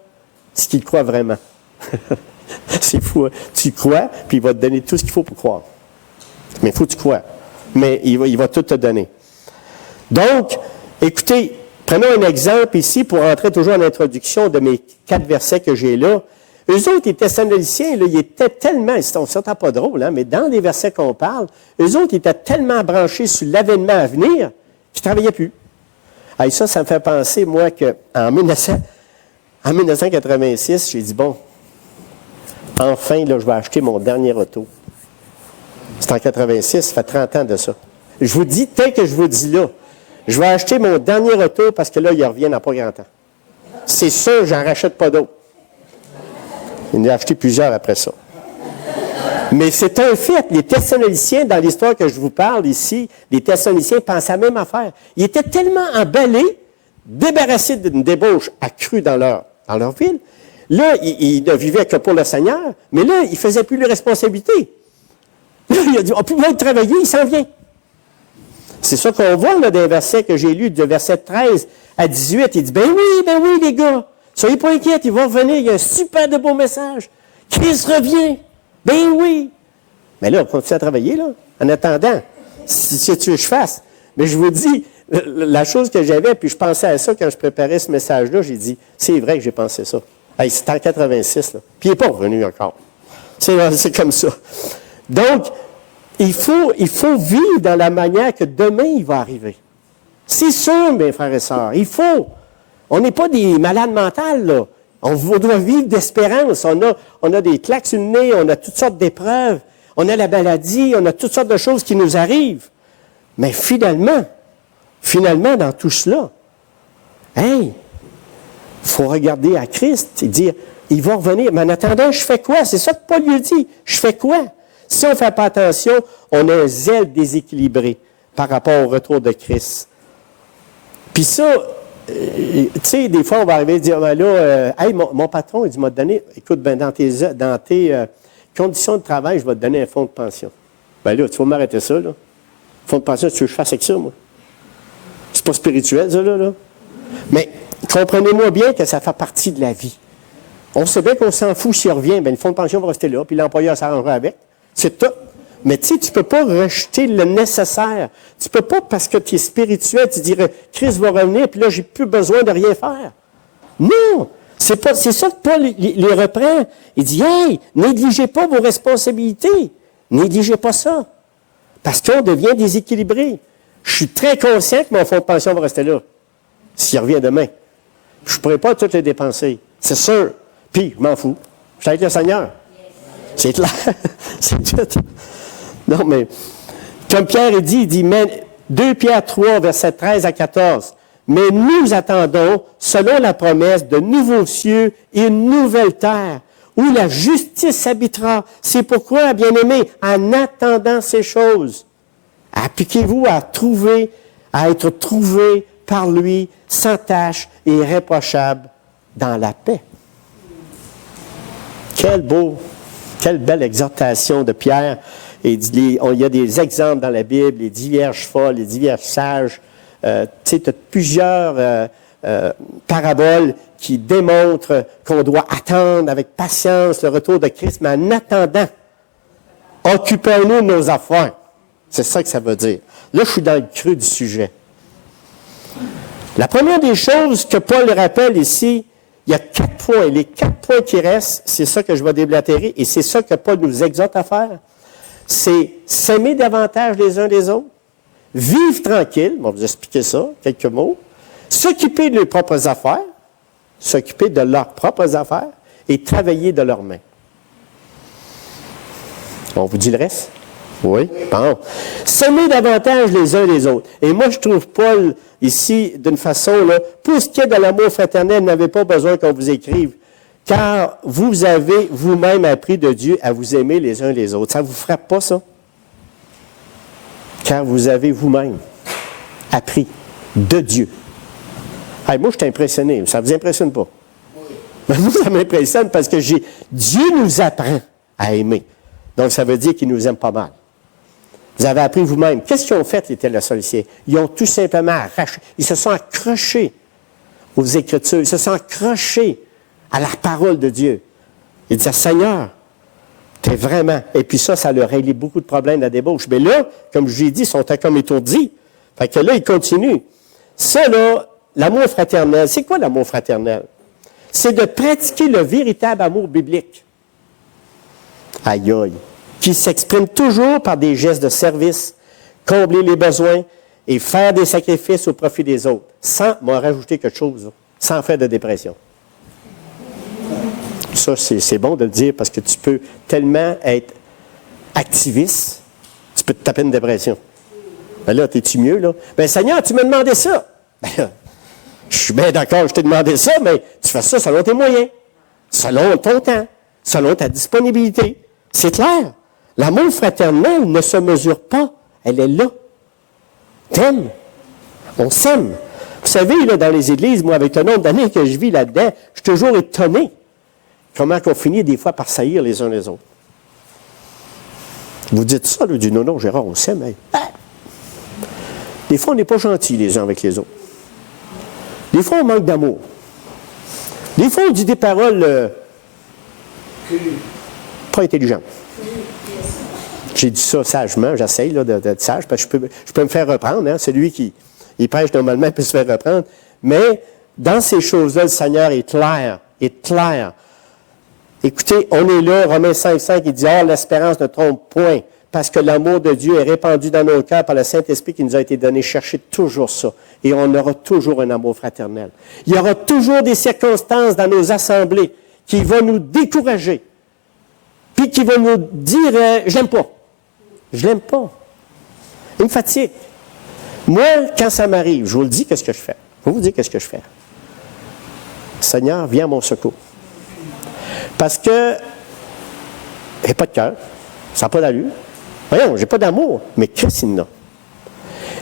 ce qu'ils croient vraiment. C'est fou, hein? Tu crois, puis il va te donner tout ce qu'il faut pour croire. Mais il faut que tu crois. Mais il va tout te donner. Donc, écoutez, prenons un exemple ici pour entrer toujours en introduction de mes 4 versets que j'ai là. Eux autres, les Thessaloniciens, là, ils étaient tellement, c'est pas drôle, hein, mais dans les versets qu'on parle, eux autres, ils étaient tellement branchés sur l'avènement à venir qu'ils ne travaillaient plus. Et ça me fait penser, moi, qu'en 1986, j'ai dit, bon, enfin, là, je vais acheter mon dernier auto. C'est en 86, ça fait 30 ans de ça. Je vous dis, tel que je vous dis là, je vais acheter mon dernier auto parce que là, il revient dans pas grand temps. C'est sûr, j'en rachète pas d'autres. Il en a acheté plusieurs après ça. Mais c'est un fait. Les Thessaloniciens, dans l'histoire que je vous parle ici, les Thessaloniciens pensaient à la même affaire. Ils étaient tellement emballés, débarrassés d'une débauche accrue dans leur ville. Là, ils ne vivaient que pour le Seigneur, mais là, ils ne faisaient plus les responsabilités. Là, il a dit, on ne peut pas travailler, il s'en vient. C'est ça qu'on voit là, dans les versets que j'ai lus, de verset 13 à 18. Il dit, ben oui, les gars. Soyez pas inquiets, il va revenir, il y a un super de beau message. Christ revient. Ben oui. Mais là, on continue à travailler, là, en attendant. Si tu veux que je fasse. Mais je vous dis, la chose que j'avais, puis je pensais à ça quand je préparais ce message-là, j'ai dit, c'est vrai que j'ai pensé ça. Hey, c'est en 86, là. Puis il n'est pas revenu encore. C'est comme ça. Donc, il faut vivre dans la manière que demain, il va arriver. C'est sûr, mes frères et sœurs, il faut. On n'est pas des malades mentales, là. On doit vivre d'espérance. On a des claques sur le nez, on a toutes sortes d'épreuves, on a la maladie, on a toutes sortes de choses qui nous arrivent. Mais finalement, dans tout cela, il faut regarder à Christ et dire, il va revenir. Mais en attendant, je fais quoi? C'est ça que Paul lui dit. Je fais quoi? Si on ne fait pas attention, on a un zèle déséquilibré par rapport au retour de Christ. Puis ça, tu sais, des fois, on va arriver et dire, ben là, mon patron, il m'a donné, écoute, ben, dans tes conditions de travail, je vais te donner un fonds de pension. Ben là, tu vas m'arrêter ça, là. Fonds de pension, tu veux que je fasse avec ça, moi? C'est pas spirituel, ça, là. Mais comprenez-moi bien que ça fait partie de la vie. On sait bien qu'on s'en fout s'il revient, bien, le fonds de pension va rester là, puis l'employeur s'arrangera avec. C'est tout. Mais tu sais, tu ne peux pas rejeter le nécessaire. Tu ne peux pas, parce que tu es spirituel, tu dirais, Christ va revenir, puis là, j'ai plus besoin de rien faire. Non! C'est ça que Paul les reprend. Il dit, hey, négligez pas vos responsabilités. Négligez pas ça. Parce qu'on devient déséquilibré. Je suis très conscient que mon fonds de pension va rester là. S'il revient demain. Je ne pourrai pas toutes les dépenser. C'est sûr. Puis, je m'en fous. Je suis avec le Seigneur. C'est clair. C'est tout. Non, mais, comme Pierre il dit, 2 Pierre 3, versets 13 à 14. Mais nous attendons, selon la promesse, de nouveaux cieux et une nouvelle terre, où la justice habitera. C'est pourquoi, bien-aimés, en attendant ces choses, appliquez-vous à être trouvés par lui, sans tache et irréprochable, dans la paix. Quelle belle exhortation de Pierre. Et il y a des exemples dans la Bible, les 10 vierges folles, les 10 vierges sages. Tu sais, tu as plusieurs paraboles qui démontrent qu'on doit attendre avec patience le retour de Christ, mais en attendant, Occupons-nous de nos affaires. C'est ça que ça veut dire. Là, je suis dans le creux du sujet. La première des choses que Paul rappelle ici, il y a 4 points. Les 4 points qui restent, c'est ça que je vais déblatérer, et c'est ça que Paul nous exhorte à faire. C'est s'aimer davantage les uns des autres, vivre tranquille, on va vous expliquer ça, quelques mots, s'occuper de leurs propres affaires, s'occuper de leurs propres affaires, et travailler de leurs mains. On vous dit le reste? Oui? Bon. S'aimer davantage les uns les autres. Et moi, je trouve Paul, ici, d'une façon, là, pour ce qui est de l'amour fraternel, vous n'avez pas besoin qu'on vous écrive, car vous avez vous-même appris de Dieu à vous aimer les uns les autres. Ça ne vous frappe pas, ça? Car vous avez vous-même appris de Dieu. Hey, moi, je suis impressionné. Ça ne vous impressionne pas? Mais moi, ça m'impressionne parce que Dieu nous apprend à aimer. Donc, ça veut dire qu'il nous aime pas mal. Vous avez appris vous-même. Qu'est-ce qu'ils ont fait, les Thessaloniciens? Ils ont tout simplement arraché. Ils se sont accrochés aux Écritures. Ils se sont accrochés à la parole de Dieu. Ils disaient, Seigneur, t'es vraiment... Et puis ça leur réglé beaucoup de problèmes de la débauche. Mais là, comme je vous ai dit, ils sont comme étourdis. Fait que là, ils continuent. Ça, là, l'amour fraternel, c'est quoi l'amour fraternel? C'est de pratiquer le véritable amour biblique. Aïe, aïe. Qui s'exprime toujours par des gestes de service, combler les besoins et faire des sacrifices au profit des autres, sans m'en rajouter quelque chose, sans faire de dépression. Ça, c'est bon de le dire parce que tu peux tellement être activiste, tu peux te taper une dépression. Ben là, t'es-tu mieux, là? Ben Seigneur, tu m'as demandé ça. Ben là, je suis bien d'accord, je t'ai demandé ça, mais tu fais ça selon tes moyens, selon ton temps, selon ta disponibilité. C'est clair. L'amour fraternel ne se mesure pas. Elle est là. T'aimes. On s'aime. Vous savez, là, dans les églises, moi, avec le nombre d'années que je vis là-dedans, je suis toujours étonné comment on finit des fois par saillir les uns les autres. Vous dites ça, là, du non, Gérard, on s'aime. Hey. Ah! Des fois, on n'est pas gentils les uns avec les autres. Des fois, on manque d'amour. Des fois, on dit des paroles pas intelligentes. J'ai dit ça sagement, j'essaye là, d'être sage, parce que je peux me faire reprendre. Hein, celui qui prêche normalement peut se faire reprendre. Mais dans ces choses-là, le Seigneur est clair. Est clair. Écoutez, on est là, Romains 5,5, il dit « Or, l'espérance ne trompe point, parce que l'amour de Dieu est répandu dans nos cœurs par le Saint-Esprit qui nous a été donné. Cherchez toujours ça. Et on aura toujours un amour fraternel. Il y aura toujours des circonstances dans nos assemblées qui vont nous décourager. Puis qui vont nous dire je l'aime pas. Je l'aime pas. Il me fatigue. Moi, quand ça m'arrive, je vous le dis, qu'est-ce que je fais? Je vais vous dire qu'est-ce que je fais. Seigneur, viens à mon secours. Parce que j'ai pas de cœur, ça n'a pas d'allure. Voyons, j'ai pas d'amour, mais Christ, il en a.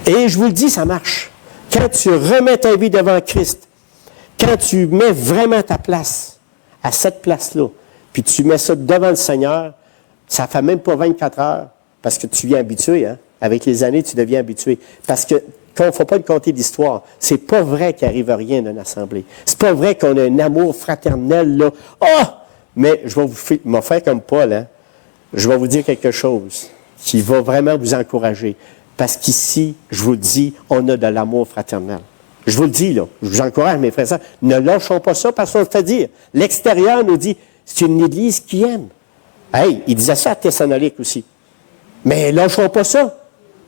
Et je vous le dis, ça marche. Quand tu remets ta vie devant Christ, quand tu mets vraiment ta place à cette place-là, puis tu mets ça devant le Seigneur, ça ne fait même pas 24 heures, parce que tu viens habitué, hein? Avec les années, tu deviens habitué. Parce que, quand il ne faut pas te conter d'histoire, c'est pas vrai qu'il n'arrive rien d'une assemblée. C'est pas vrai qu'on a un amour fraternel, là. Oh! Mais je vais vous faire comme Paul, hein? Je vais vous dire quelque chose qui va vraiment vous encourager. Parce qu'ici, je vous le dis, on a de l'amour fraternel. Je vous le dis, là. Je vous encourage, mes frères et sœurs, ne lâchons pas ça parce qu'on le fait dire. L'extérieur nous dit, c'est une Église qui aime. Hey, il disait ça à Thessalonique aussi. Mais lâchons pas ça.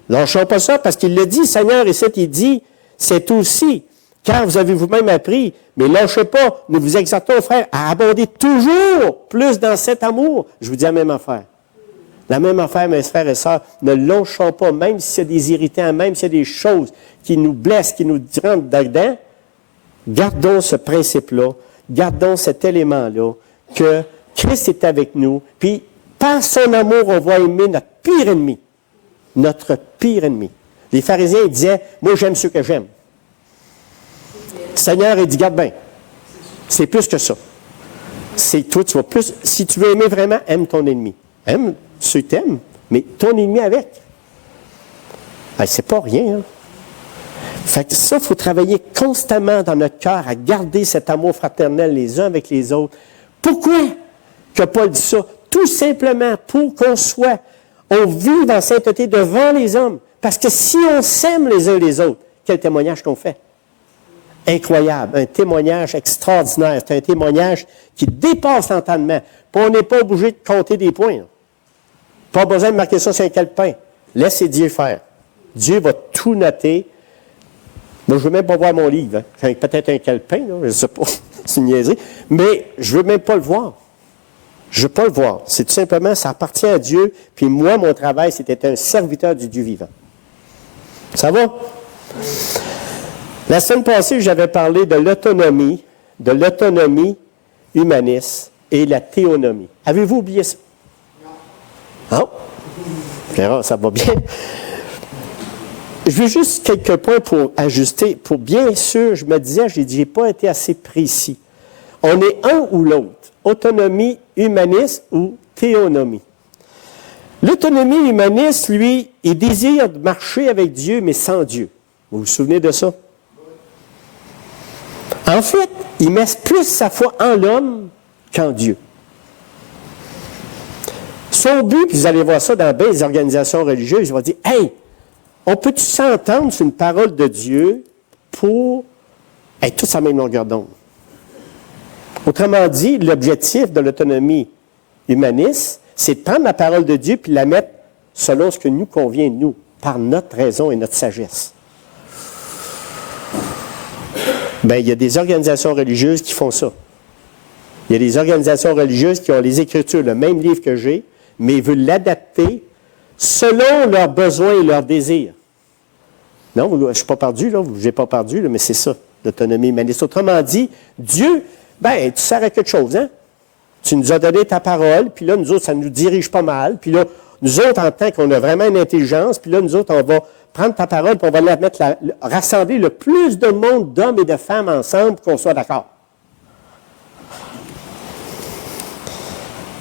Lâchons pas ça parce qu'il le dit, Seigneur, et il dit, c'est aussi, car vous avez vous-même appris, mais lâchez pas, nous vous exhortons, frères, à abonder toujours plus dans cet amour. Je vous dis la même affaire. La même affaire, mes frères et sœurs, ne lâchons pas, même s'il y a des irritants, même s'il y a des choses qui nous blessent, qui nous rentrent dedans, gardons ce principe-là, gardons cet élément-là, que Christ est avec nous, puis par son amour, on va aimer notre pire ennemi. Notre pire ennemi. Les pharisiens, ils disaient, moi j'aime ceux que j'aime. Le Seigneur, il dit, garde bien. C'est plus que ça. C'est toi, tu vas plus, si tu veux aimer vraiment, aime ton ennemi. Aime ceux que tu aimes, mais ton ennemi avec. C'est pas rien, hein? Fait que ça, il faut travailler constamment dans notre cœur à garder cet amour fraternel les uns avec les autres. Pourquoi que Paul dit ça? Tout simplement pour qu'on soit On vive en sainteté devant les hommes. Parce que si on s'aime les uns les autres, quel témoignage qu'on fait? Incroyable, un témoignage extraordinaire. C'est un témoignage qui dépasse l'entendement. Puis on n'est pas obligé de compter des points. Là. Pas besoin de marquer ça sur un calepin. Laissez Dieu faire. Dieu va tout noter. Moi, je ne veux même pas voir mon livre. Hein. J'ai peut-être un calepin, là, je ne sais pas. C'est une niaiserie. Mais je ne veux même pas le voir. Je ne veux pas le voir. C'est tout simplement, ça appartient à Dieu. Puis moi, mon travail, c'était d'être un serviteur du Dieu vivant. Ça va? La semaine passée, j'avais parlé de l'autonomie humaniste et la théonomie. Avez-vous oublié ça? Non? Ah, ça va bien. Je veux juste quelques points pour ajuster. Pour bien sûr, je me disais, j'ai dit, j'ai pas été assez précis. On est un ou l'autre. Autonomie humaniste ou théonomie. L'autonomie humaniste, lui, il désire marcher avec Dieu, mais sans Dieu. Vous vous souvenez de ça? En fait, il met plus sa foi en l'homme qu'en Dieu. Son but, puis vous allez voir ça dans bien des organisations religieuses, il va dire, « Hey, on peut-tu s'entendre sur une parole de Dieu pour être tous à la même longueur d'onde? » Autrement dit, l'objectif de l'autonomie humaniste, c'est de prendre la parole de Dieu puis la mettre selon ce que nous convient de nous, par notre raison et notre sagesse. Bien, il y a des organisations religieuses qui font ça. Il y a des organisations religieuses qui ont les Écritures, le même livre que j'ai, mais ils veulent l'adapter selon leurs besoins et leurs désirs. Non, je ne suis pas perdu, là, je n'ai pas perdu, là, mais c'est ça, l'autonomie humaniste. Autrement dit, Dieu, ben, tu sers à quelque chose, hein? Tu nous as donné ta parole, puis là, nous autres, ça nous dirige pas mal, puis là, nous autres, en tant qu'on a vraiment une intelligence, puis là, nous autres, on va prendre ta parole, puis on va la mettre rassembler le plus de monde, d'hommes et de femmes ensemble, pour qu'on soit d'accord.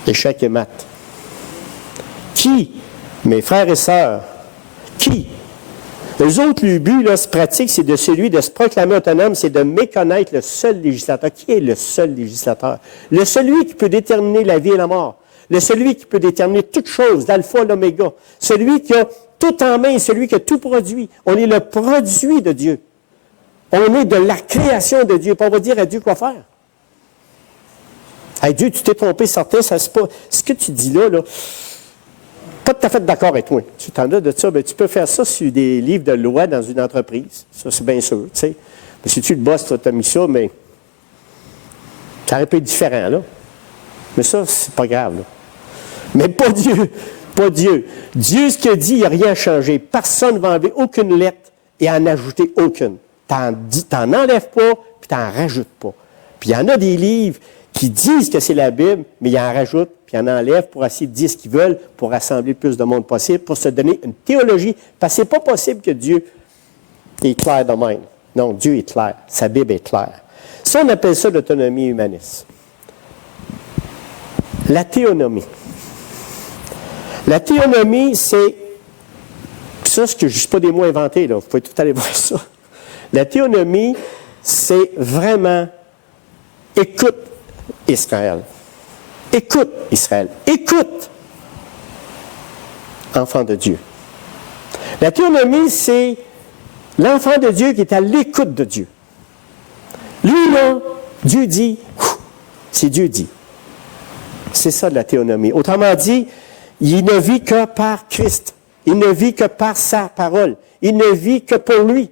Échec et mat. Qui, mes frères et sœurs, qui? Les autres, le but, là, se pratique, c'est de celui de se proclamer autonome, c'est de méconnaître le seul législateur. Qui est le seul législateur? Le celui qui peut déterminer la vie et la mort. Le celui qui peut déterminer toutes choses, l'alpha, l'oméga. Celui qui a tout en main, celui qui a tout produit. On est le produit de Dieu. On est de la création de Dieu. Puis on va dire à Dieu quoi faire. Hey, Dieu, tu t'es trompé, certain, ça c'est pas. Ce que tu dis là, pas tout à fait d'accord avec toi. Tu t'en as de ça, bien, tu peux faire ça sur des livres de loi dans une entreprise. Ça, c'est bien sûr, tu sais. Mais si tu le bosses, tu as mis ça, mais ça aurait pu être différent, là. Mais ça, c'est pas grave, là. Mais pas Dieu. Pas Dieu. Dieu, ce qu'il dit, il n'y a rien à changer. Personne ne va enlever aucune lettre et en ajouter aucune. T'en enlèves pas, puis t'en rajoutes pas. Puis il y en a des livres qui disent que c'est la Bible, mais ils en rajoutent, puis ils en enlèvent pour essayer de dire ce qu'ils veulent, pour rassembler le plus de monde possible, pour se donner une théologie. Parce que ce n'est pas possible que Dieu est clair de même. Non, Dieu est clair. Sa Bible est claire. Ça, on appelle ça l'autonomie humaniste. La théonomie. La théonomie, c'est... Ça, ce que je ne suis pas des mots inventés, là. Vous pouvez tout aller voir ça. La théonomie, c'est vraiment... Écoute, Israël. Écoute, Israël. Écoute, enfant de Dieu. La théonomie, c'est l'enfant de Dieu qui est à l'écoute de Dieu. Lui, là, Dieu dit, c'est Dieu dit. C'est ça de la théonomie. Autrement dit, il ne vit que par Christ. Il ne vit que par sa parole. Il ne vit que pour lui.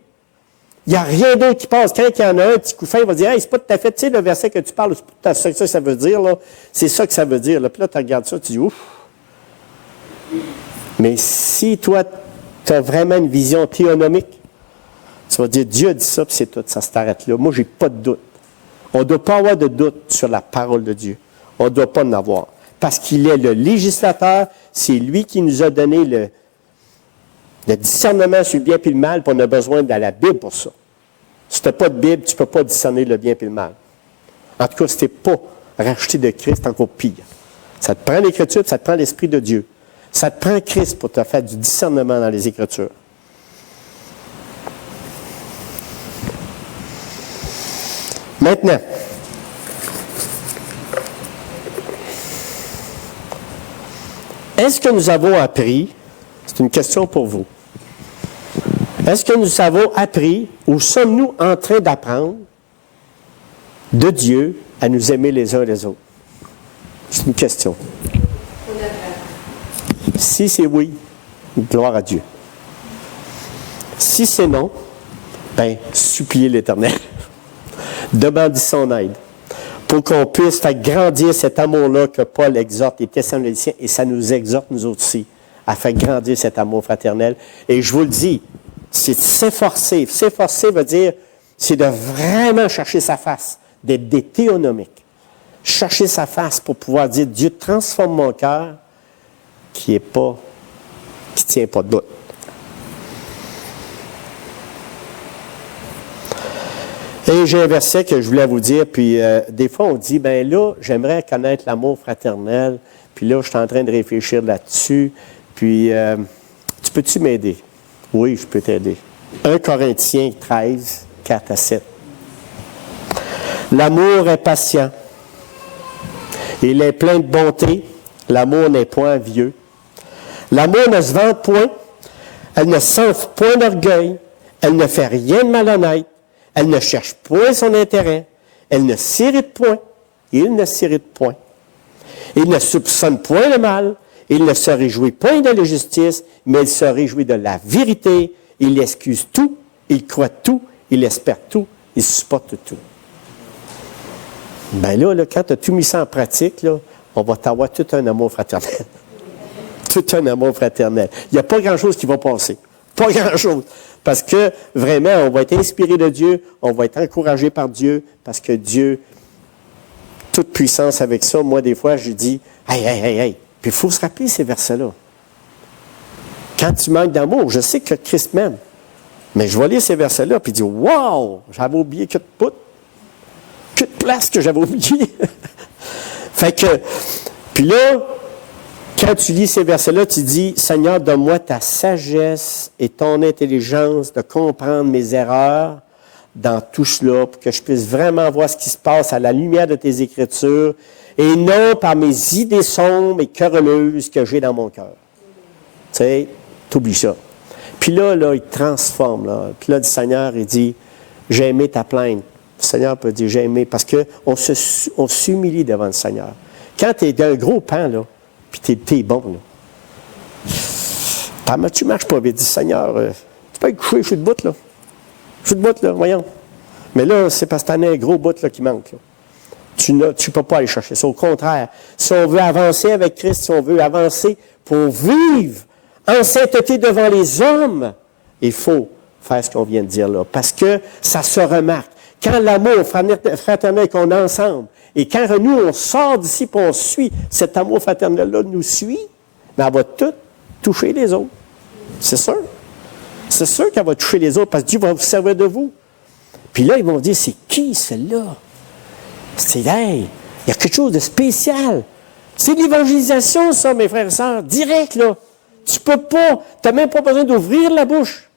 Il n'y a rien d'autre qui passe. Quand il y en a un petit coup fin, il va dire, hey, c'est pas tout à fait, tu sais, le verset que tu parles, c'est pas tout à fait ça que ça veut dire, là. C'est ça que ça veut dire, là. Puis là, tu regardes ça, tu dis, ouf. Mais si toi, tu as vraiment une vision théonomique, tu vas dire, Dieu a dit ça, puis c'est tout, ça s'arrête là. Moi, j'ai pas de doute. On ne doit pas avoir de doute sur la parole de Dieu. On ne doit pas en avoir. Parce qu'il est le législateur, c'est lui qui nous a donné le discernement sur le bien et le mal, puis on a besoin de la Bible pour ça. Si tu n'as pas de Bible, tu ne peux pas discerner le bien et le mal. En tout cas, si tu n'es pas racheté de Christ, c'est encore pire. Ça te prend l'Écriture, ça te prend l'Esprit de Dieu. Ça te prend Christ pour te faire du discernement dans les Écritures. Maintenant, Est-ce que nous avons appris, c'est une question pour vous, est-ce que nous avons appris ou sommes-nous en train d'apprendre de Dieu à nous aimer les uns les autres? C'est une question. Si c'est oui, gloire à Dieu. Si c'est non, bien, suppliez l'Éternel. Demandez son aide pour qu'on puisse faire grandir cet amour-là que Paul exhorte les Thessaloniciens, et ça nous exhorte, nous autres aussi, à faire grandir cet amour fraternel. Et je vous le dis, c'est s'efforcer. S'efforcer veut dire, c'est de vraiment chercher sa face, d'être théonomique. Chercher sa face pour pouvoir dire, Dieu transforme mon cœur qui ne tient pas de bout. Et j'ai un verset que je voulais vous dire, puis des fois on dit, ben là, j'aimerais connaître l'amour fraternel, puis là, je suis en train de réfléchir là-dessus, puis tu peux-tu m'aider? Oui, je peux t'aider. 1 Corinthiens 13, 4 à 7. L'amour est patient. Il est plein de bonté. L'amour n'est point vieux. L'amour ne se vante point. Elle ne s'enfle point d'orgueil. Elle ne fait rien de malhonnête. Elle ne cherche point son intérêt. Elle ne s'irrite point. Il ne s'irrite point. Il ne soupçonne point le mal. Il ne se réjouit point de l'injustice, mais il se réjouit de la vérité. Il excuse tout. Il croit tout. Il espère tout. Il supporte tout. Bien là, quand tu as tout mis ça en pratique, là, on va t'avoir tout un amour fraternel. Tout un amour fraternel. Il n'y a pas grand-chose qui va passer. Pas grand-chose. Parce que vraiment, on va être inspiré de Dieu, on va être encouragé par Dieu, parce que Dieu, toute puissance avec ça, moi, des fois, je dis, hey. Puis il faut se rappeler ces versets-là. Quand tu manques d'amour, je sais que Christ m'aime. Mais je vais lire ces versets-là, puis dire, wow, j'avais oublié que de place que j'avais oublié. Fait que, puis là, quand tu lis ces versets-là, tu dis, Seigneur, donne-moi ta sagesse et ton intelligence de comprendre mes erreurs dans tout cela, pour que je puisse vraiment voir ce qui se passe à la lumière de tes Écritures, et non par mes idées sombres et querelleuses que j'ai dans mon cœur. Tu sais, t'oublies ça. Puis là, il te transforme. Là. Puis là, le Seigneur, il dit, j'ai aimé ta plainte. Le Seigneur peut dire, j'ai aimé, parce qu'on s'humilie devant le Seigneur. Quand tu es d'un gros pan, là, puis t'es bon, là. Tu marches pas vite, dis, Seigneur, tu peux être couché, je suis debout, là. Je suis debout, là, voyons. Mais là, c'est parce que t'en as un gros bout, là, qui manque, là. Tu ne peux pas aller chercher ça. Au contraire, si on veut avancer avec Christ, si on veut avancer pour vivre en sainteté devant les hommes, il faut faire ce qu'on vient de dire là. Parce que ça se remarque. Quand l'amour fraternel qu'on a ensemble, et quand nous, on sort d'ici et on suit, cet amour fraternel-là nous suit, mais elle va tout toucher les autres. C'est sûr. C'est sûr qu'elle va toucher les autres parce que Dieu va vous servir de vous. Puis là, ils vont dire, c'est qui celle-là? C'est, hey, il y a quelque chose de spécial. C'est de l'évangélisation, ça, mes frères et sœurs. Direct, là. Tu peux pas, tu n'as même pas besoin d'ouvrir la bouche.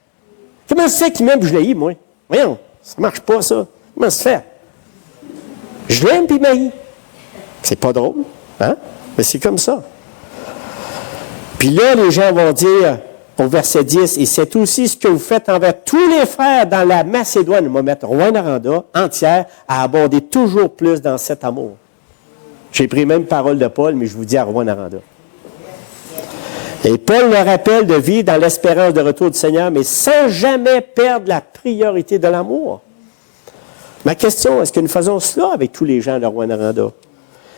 Comment c'est qu'il m'aime, je l'ai, moi? Voyons, ça ne marche pas, ça. Comment ça se fait? Je l'aime, puis il m'haït. C'est pas drôle, hein? Mais c'est comme ça. Puis là, les gens vont dire, au verset 10, « Et c'est aussi ce que vous faites envers tous les frères dans la Macédoine. » On va mettre Rwanda entière à abonder toujours plus dans cet amour. J'ai pris même parole de Paul, mais je vous dis à Rwanda. Et Paul le rappelle de vivre dans l'espérance de retour du Seigneur, mais sans jamais perdre la priorité de l'amour. Ma question, est-ce que nous faisons cela avec tous les gens de Rwanda?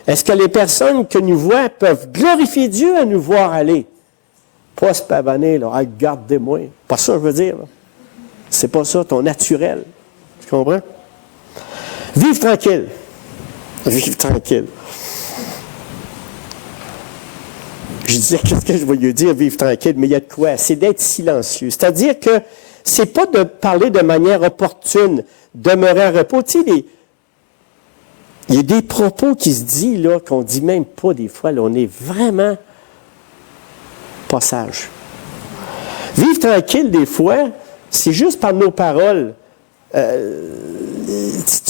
Est-ce que les personnes que nous voient peuvent glorifier Dieu à nous voir aller? Pas se pavaner, là, « Gardez-moi ». Pas ça, je veux dire. Là. C'est pas ça, ton naturel. Tu comprends? Vive tranquille. Vive tranquille. Je disais, qu'est-ce que je vais lui dire, vivre tranquille, mais il y a de quoi? C'est d'être silencieux. C'est-à-dire que c'est pas de parler de manière opportune, demeurer en repos. Tu sais, il y a des propos qui se disent, là, qu'on dit même pas des fois, là, on est vraiment pas sage. Vivre tranquille, des fois, c'est juste par nos paroles. Tu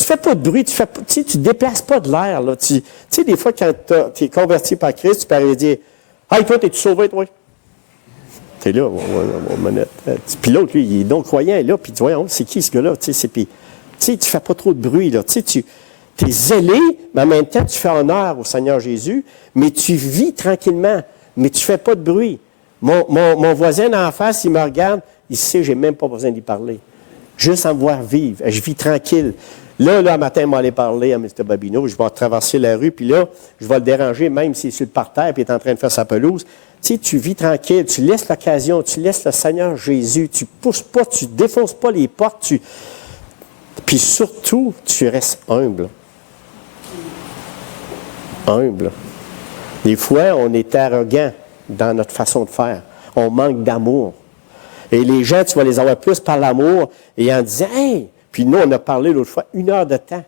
fais pas de bruit, tu déplaces pas de l'air. Là. Tu sais, des fois, quand tu es converti par Christ, tu peux aller dire, Hey, toi, t'es-tu sauvé, toi? T'es là, manette. Puis l'autre, lui, il est non-croyant, là, puis tu vois, c'est qui ce gars-là? Tu sais, tu fais pas trop de bruit, là. Tu es zélé, mais en même temps, tu fais honneur au Seigneur Jésus, mais tu vis tranquillement, mais tu fais pas de bruit. Mon voisin en face, il me regarde, il sait, j'ai même pas besoin d'y parler. Juste en me voir vivre. Je vis tranquille. Là, un matin, il m'a allé parler à M. Babineau. Je vais traverser la rue, puis là, je vais le déranger, même s'il est sur le parterre, puis il est en train de faire sa pelouse. Tu sais, tu vis tranquille, tu laisses l'occasion, tu laisses le Seigneur Jésus, tu pousses pas, tu défonces pas les portes, puis surtout, tu restes humble. Humble. Des fois, on est arrogant dans notre façon de faire. On manque d'amour. Et les gens, tu vas les avoir plus par l'amour et en disant, « Hey! » Puis nous, on a parlé l'autre fois 1 heure de temps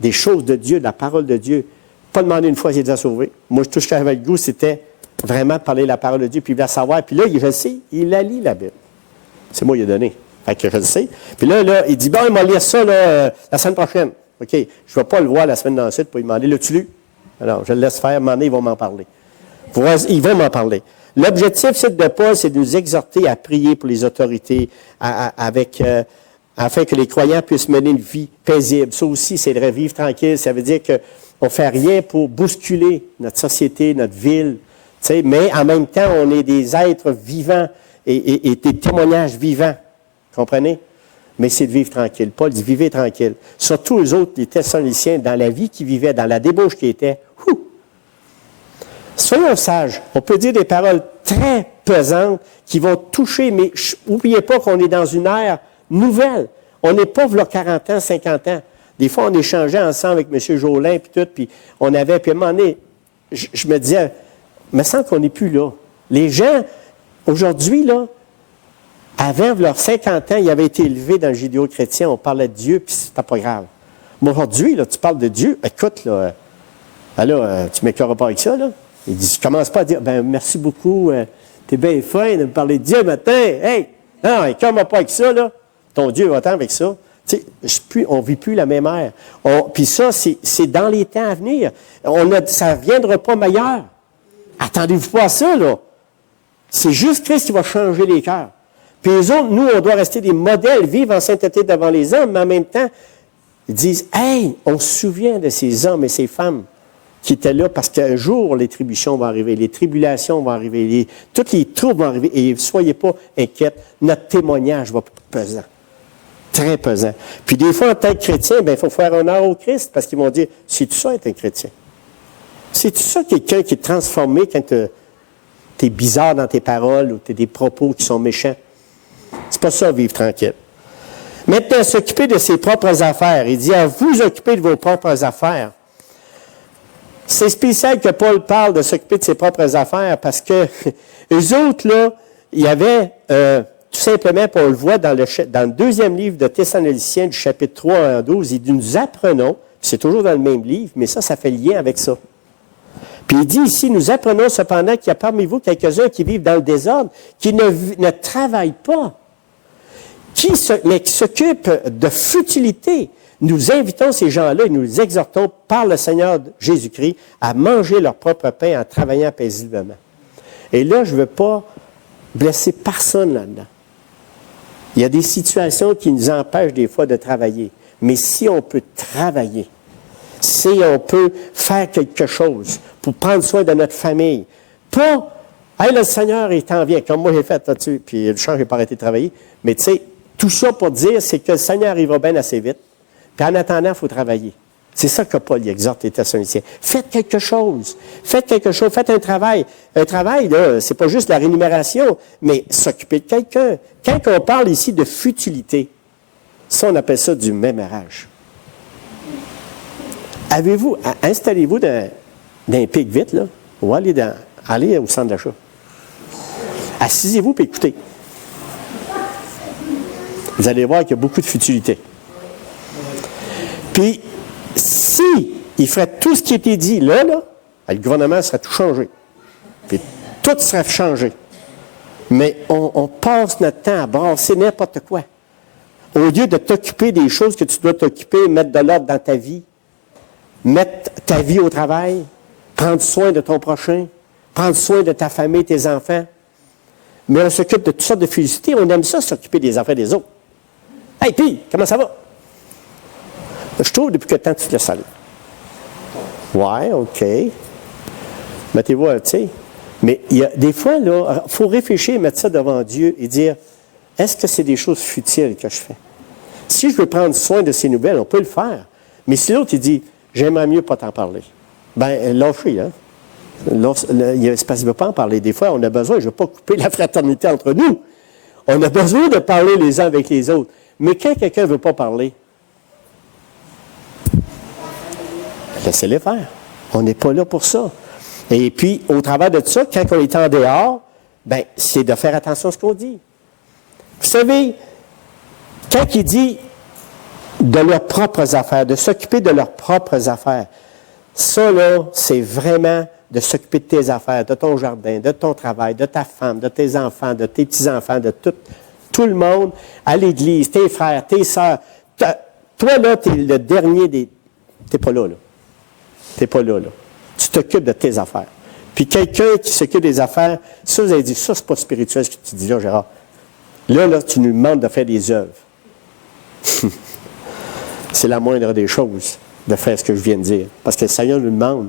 des choses de Dieu, de la parole de Dieu. Pas demander une fois s'il est déjà sauvé. Moi, tout ce que j'avais le goût, c'était vraiment de parler de la parole de Dieu, puis il voulait savoir. Puis là, je le sais, il la lit, la Bible. C'est moi qui ai donné. Fait que je le sais. Puis là, il dit, bon, il m'a lire ça la semaine prochaine. OK, je ne vais pas le voir la semaine d'ensuite pour lui demander, l'as-tu lu? Alors, je le laisse faire, à un moment donné, ils vont m'en parler. Ils vont m'en parler. L'objectif, c'est de Paul, c'est de nous exhorter à prier pour les autorités, afin que les croyants puissent mener une vie paisible. Ça aussi, c'est de vivre tranquille. Ça veut dire qu'on ne fait rien pour bousculer notre société, notre ville. Mais en même temps, on est des êtres vivants et des témoignages vivants. Comprenez? Mais c'est de vivre tranquille. Paul dit, vivez tranquille. Surtout eux autres, les Thessaloniciens, dans la vie qu'ils vivaient, dans la débauche qu'ils étaient. Soyons sages. On peut dire des paroles très pesantes qui vont toucher, mais n'oubliez pas qu'on est dans une ère nouvelle. On n'est pas là 40 ans, 50 ans. Des fois, on échangeait ensemble avec M. Jolin, puis tout, puis on avait, puis à un moment donné, je me disais, il me semble qu'on n'est plus là. Les gens, aujourd'hui, là, avant leurs 50 ans, ils avaient été élevés dans le judéo-chrétien, on parlait de Dieu, puis c'était pas grave. Mais aujourd'hui, là, tu parles de Dieu, écoute, là, tu ne m'écœureras pas avec ça, là. Il dit, je commence pas à dire, ben merci beaucoup, t'es bien fin de me parler de Dieu matin. Hey, non, écœure-moi pas avec ça, là. Ton Dieu va-t'en avec ça. Tu sais, on ne vit plus la même ère. Puis ça, c'est dans les temps à venir. Ça ne viendra pas meilleur. Attendez-vous pas à ça, là. C'est juste Christ qui va changer les cœurs. Puis les autres, nous, on doit rester des modèles, vivre en sainteté devant les hommes, mais en même temps, ils disent, hey, on se souvient de ces hommes et ces femmes qui étaient là parce qu'un jour, les tribulations vont arriver, les tribulations vont arriver, toutes les troubles vont arriver, et soyez pas inquiets, notre témoignage va être pesant, très pesant. Puis des fois, en tant que chrétien, il faut faire honneur au Christ, parce qu'ils vont dire, c'est-tu ça être un chrétien? C'est-tu ça quelqu'un qui est transformé quand tu es bizarre dans tes paroles ou tu as des propos qui sont méchants? C'est pas ça, vivre tranquille. Maintenant, s'occuper de ses propres affaires. Il dit, à vous occuper de vos propres affaires. C'est spécial que Paul parle de s'occuper de ses propres affaires parce que eux autres, là, il y avait, tout simplement, on le voit dans le 2e livre de Thessaloniciens, du chapitre 3 à 12, il dit, nous apprenons, c'est toujours dans le même livre, mais ça fait lien avec ça. Puis il dit ici, nous apprenons cependant qu'il y a parmi vous quelques-uns qui vivent dans le désordre, qui ne travaillent pas, mais qui s'occupent de futilité. Nous invitons ces gens-là et nous les exhortons par le Seigneur Jésus-Christ à manger leur propre pain en travaillant paisiblement. Et là, je ne veux pas blesser personne là-dedans. Il y a des situations qui nous empêchent des fois de travailler. Mais si on peut travailler, si on peut faire quelque chose pour prendre soin de notre famille, pas « Hey, le Seigneur, il t'en vient », comme moi j'ai fait là-dessus, puis le champ, je n'ai pas arrêté de travailler. Mais tu sais, tout ça pour dire, c'est que le Seigneur arrivera bien assez vite. Puis en attendant, il faut travailler. C'est ça que Paul exhorte les Thessaloniciens. Faites quelque chose. Faites quelque chose. Faites un travail. Un travail, là, c'est pas juste la rémunération, mais s'occuper de quelqu'un. Quand on parle ici de futilité, ça, on appelle ça du mémérage. Installez-vous dans un pic vite, là, ou allez au centre d'achat. Assisez-vous et écoutez. Vous allez voir qu'il y a beaucoup de futilité. Puis, si il ferait tout ce qui a été dit là, le gouvernement serait tout changé. Puis, tout serait changé. Mais on passe notre temps à brasser n'importe quoi. Au lieu de t'occuper des choses que tu dois t'occuper, mettre de l'ordre dans ta vie, mettre ta vie au travail, prendre soin de ton prochain, prendre soin de ta famille, tes enfants. Mais on s'occupe de toutes sortes de félicités. On aime ça, s'occuper des enfants des autres. Hey, puis, comment ça va? Je trouve depuis que temps tu te laisses aller. Ouais, OK. Mettez-vous, tu sais. Mais il y a des fois, là, il faut réfléchir, mettre ça devant Dieu et dire, est-ce que c'est des choses futiles que je fais? Si je veux prendre soin de ces nouvelles, on peut le faire. Mais si l'autre, il dit, j'aimerais mieux pas t'en parler. Bien, lâchez, hein? C'est parce qu'il ne veut pas en parler. Des fois, on a besoin, je ne veux pas couper la fraternité entre nous. On a besoin de parler les uns avec les autres. Mais quand quelqu'un ne veut pas parler, laissez-les faire. On n'est pas là pour ça. Et puis, au travers de ça, quand on est en dehors, bien, c'est de faire attention à ce qu'on dit. Vous savez, quand il dit de leurs propres affaires, de s'occuper de leurs propres affaires, ça, là, c'est vraiment de s'occuper de tes affaires, de ton jardin, de ton travail, de ta femme, de tes enfants, de tes petits-enfants, de tout le monde, à l'église, tes frères, tes sœurs. Toi, là, tu es le dernier des... Tu n'es pas là, là. Tu n'es pas là, là. Tu t'occupes de tes affaires. Puis quelqu'un qui s'occupe des affaires, ça, vous avez dit, ça, c'est pas spirituel ce que tu dis là, Gérard. Là, tu nous demandes de faire des œuvres. C'est la moindre des choses de faire ce que je viens de dire. Parce que le Seigneur nous demande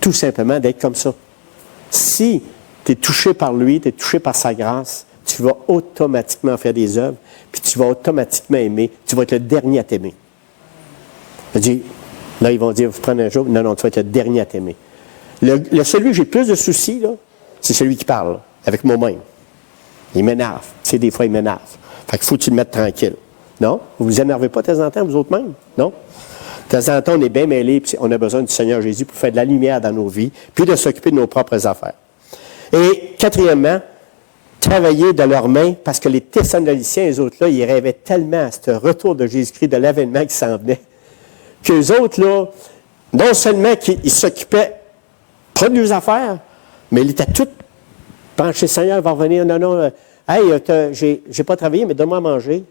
tout simplement d'être comme ça. Si tu es touché par lui, tu es touché par sa grâce, tu vas automatiquement faire des œuvres, puis tu vas automatiquement aimer. Tu vas être le dernier à t'aimer. Je dis, là, ils vont dire, vous prenez un jour. Non, tu vas être le dernier à t'aimer. Celui que j'ai plus de soucis, là, c'est celui qui parle, avec moi-même. Il m'énerve. Tu sais, des fois, il m'énerve. Fait qu'il faut que tu le mettes tranquille. Non? Vous ne vous énervez pas de temps en temps, vous autres même? Non? De temps en temps, on est bien mêlés, puis on a besoin du Seigneur Jésus pour faire de la lumière dans nos vies, puis de s'occuper de nos propres affaires. Et quatrièmement, travailler de leurs mains, parce que les Thessaloniciens, les autres là, ils rêvaient tellement à ce retour de Jésus-Christ, de l'avènement qui s'en venait, qu'eux autres là, non seulement qu'ils s'occupaient pas de leurs affaires, mais ils étaient tous penchés, Seigneur, il va revenir, non, hey, j'ai pas travaillé, mais donne-moi à manger.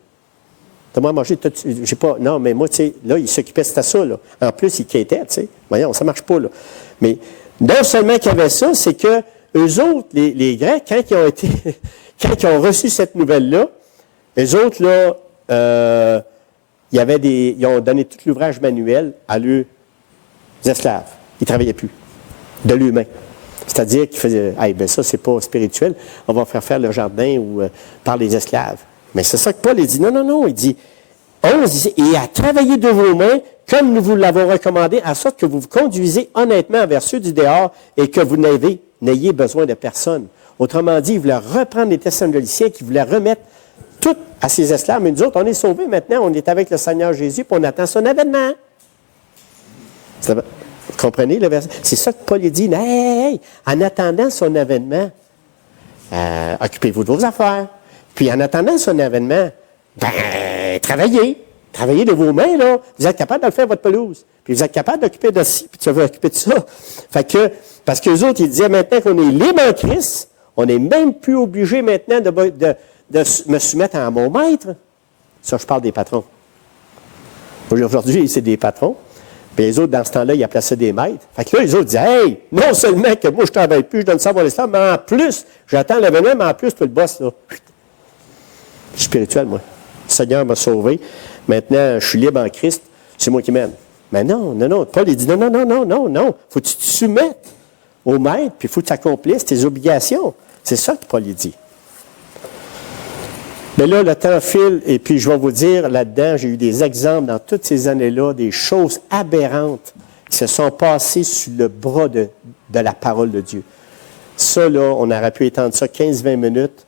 Donne-moi à manger, j'ai pas. Non, mais moi, tu sais, là, ils s'occupaient, c'était ça, là. En plus, ils quêtaient, tu sais. Voyons, ça marche pas, là. Mais non seulement qu'il y avait ça, c'est que eux autres, les Grecs, quand ils ont reçu cette nouvelle-là, eux autres, là, ils ont donné tout l'ouvrage manuel à leurs esclaves. Ils ne travaillaient plus. De l'humain. C'est-à-dire qu'ils faisaient, ben ça, c'est pas spirituel, on va faire le jardin ou par les esclaves. Mais c'est ça que Paul, il dit, non, il dit, 11, dit, et à travailler de vos mains, comme nous vous l'avons recommandé, à sorte que vous vous conduisez honnêtement envers ceux du dehors et que vous n'ayez besoin de personne. Autrement dit, il voulait reprendre les Thessaloniciens qui voulaient remettre tout à ses esclaves. Mais nous autres, on est sauvés maintenant, on est avec le Seigneur Jésus, puis on attend son avènement. Vous comprenez le verset? C'est ça que Paul dit, hey, en attendant son avènement, occupez-vous de vos affaires. Puis en attendant son avènement, travaillez de vos mains, là. Vous êtes capable de le faire, votre pelouse. Puis vous êtes capable d'occuper de ci, puis tu vas occuper de ça. Fait que, parce qu'eux autres, ils disaient maintenant qu'on est libre en Christ, on n'est même plus obligé maintenant de me soumettre à mon maître. Ça, je parle des patrons. Aujourd'hui, c'est des patrons. Puis les autres, dans ce temps-là, ils appelaient ça des maîtres. Fait que là, les autres disaient, hey, non seulement que moi, je ne travaille plus, je donne ça à mon esclave, mais en plus, j'attends l'avènement, mais en plus, tu le bosses, là. Je suis spirituel, moi. Le Seigneur m'a sauvé. Maintenant, je suis libre en Christ. C'est moi qui m'aime. Mais non. Paul, il dit non. Faut que tu te soumettes au maître, puis il faut que tu accomplisses tes obligations. C'est ça que Paul dit. Mais là, le temps file, et puis je vais vous dire, là-dedans, j'ai eu des exemples dans toutes ces années-là, des choses aberrantes qui se sont passées sur le bras de la parole de Dieu. Ça, là, on aurait pu étendre ça 15-20 minutes.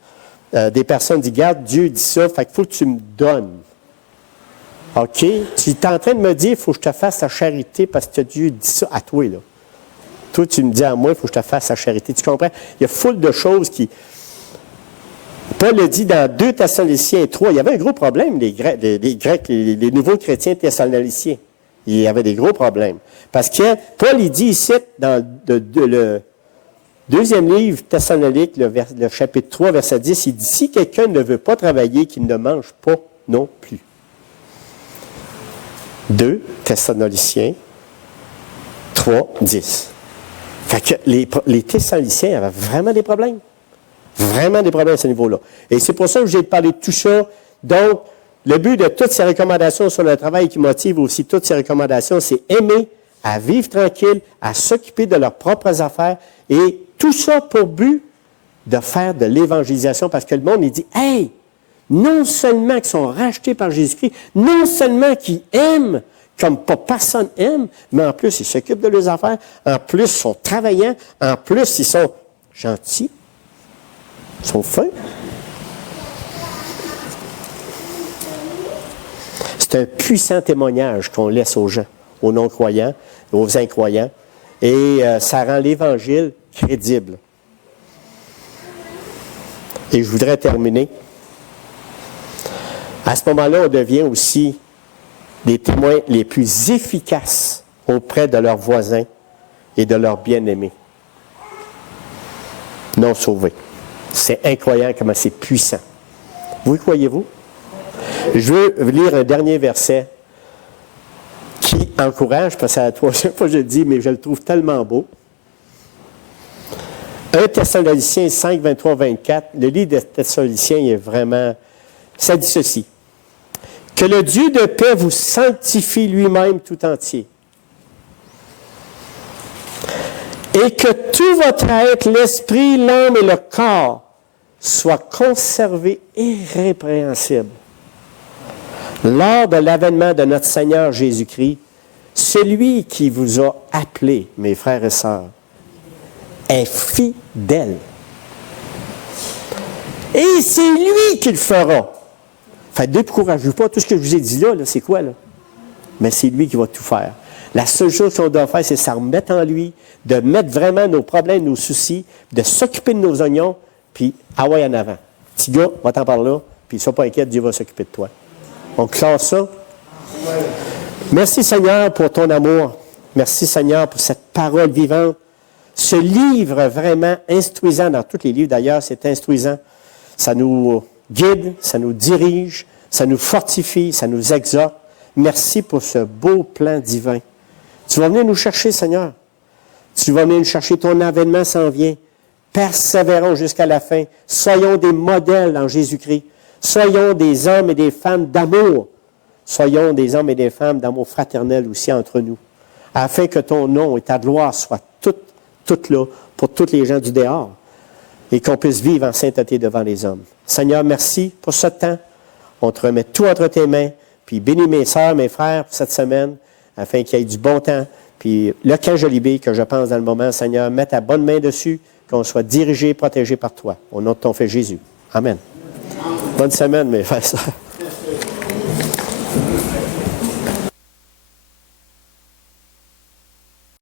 Des personnes disent, regarde, Dieu dit ça, fait qu'il faut que tu me donnes. OK? Tu es en train de me dire, il faut que je te fasse la charité parce que Dieu dit ça à toi, là. Toi, tu me dis à moi, il faut que je te fasse la charité. Tu comprends? Il y a foule de choses qui... Paul le dit dans 2 Thessaloniciens 3, il y avait un gros problème, les Grecs, les nouveaux chrétiens thessaloniciens. Il y avait des gros problèmes. Parce que Paul, il dit ici, dans le deuxième livre Thessalonique, le chapitre 3, verset 10, il dit, si quelqu'un ne veut pas travailler, qu'il ne mange pas non plus. 2 Thessaloniciens 3, 10. Fait que les Thessaloniciens avaient vraiment des problèmes. Vraiment des problèmes à ce niveau-là. Et c'est pour ça que j'ai parlé de tout ça. Donc, le but de toutes ces recommandations sur le travail qui motive aussi toutes ces recommandations, c'est aimer, à vivre tranquille, à s'occuper de leurs propres affaires. Et tout ça pour but de faire de l'évangélisation parce que le monde, il dit, « Hey, non seulement qu'ils sont rachetés par Jésus-Christ, non seulement qu'ils aiment comme pas personne aime, mais en plus, ils s'occupent de leurs affaires, en plus, ils sont travaillants, en plus, ils sont gentils, ils sont fins. » C'est un puissant témoignage qu'on laisse aux gens, aux non-croyants, aux incroyants, et ça rend l'Évangile crédible. Et je voudrais terminer. À ce moment-là, on devient aussi des témoins les plus efficaces auprès de leurs voisins et de leurs bien-aimés non sauvés. C'est incroyable comment c'est puissant. Vous y croyez-vous? Je veux lire un dernier verset qui encourage, parce que c'est la troisième fois que je le dis, mais je le trouve tellement beau. 1 Thessaloniciens 5, 23, 24, le livre des Thessaloniciens est vraiment... Ça dit ceci. « Que le Dieu de paix vous sanctifie lui-même tout entier. Et que tout votre être, l'esprit, l'âme et le corps soient conservés irrépréhensibles. Lors de l'avènement de notre Seigneur Jésus-Christ, celui qui vous a appelés, mes frères et sœurs, est fidèle. Et c'est lui qui le fera. » Fait, découragez-vous pas. Tout ce que je vous ai dit là, c'est quoi, là? Mais c'est lui qui va tout faire. La seule chose qu'on doit faire, c'est s'en remettre en lui, de mettre vraiment nos problèmes, nos soucis, de s'occuper de nos oignons, puis ouais en avant. Petit gars, va-t'en par là, puis sois pas inquiète, Dieu va s'occuper de toi. On classe ça. Merci Seigneur pour ton amour. Merci Seigneur pour cette parole vivante. Ce livre vraiment instruisant, dans tous les livres d'ailleurs, c'est instruisant. Ça nous guide, ça nous dirige, ça nous fortifie, ça nous exhorte. Merci pour ce beau plan divin. Tu vas venir nous chercher, Seigneur. Tu vas venir nous chercher, ton avènement s'en vient. Persévérons jusqu'à la fin. Soyons des modèles en Jésus-Christ. Soyons des hommes et des femmes d'amour. Soyons des hommes et des femmes d'amour fraternel aussi entre nous. Afin que ton nom et ta gloire soient toutes là pour tous les gens du dehors. Et qu'on puisse vivre en sainteté devant les hommes. Seigneur, merci pour ce temps. On te remet tout entre tes mains. Puis bénis mes sœurs, mes frères pour cette semaine, afin qu'il y ait du bon temps. Puis le camp Jolibé, que je pense dans le moment, Seigneur, mets ta bonne main dessus, qu'on soit dirigé, protégé par toi. Au nom de ton Fils Jésus. Amen. Bonne semaine, mes frères et sœurs.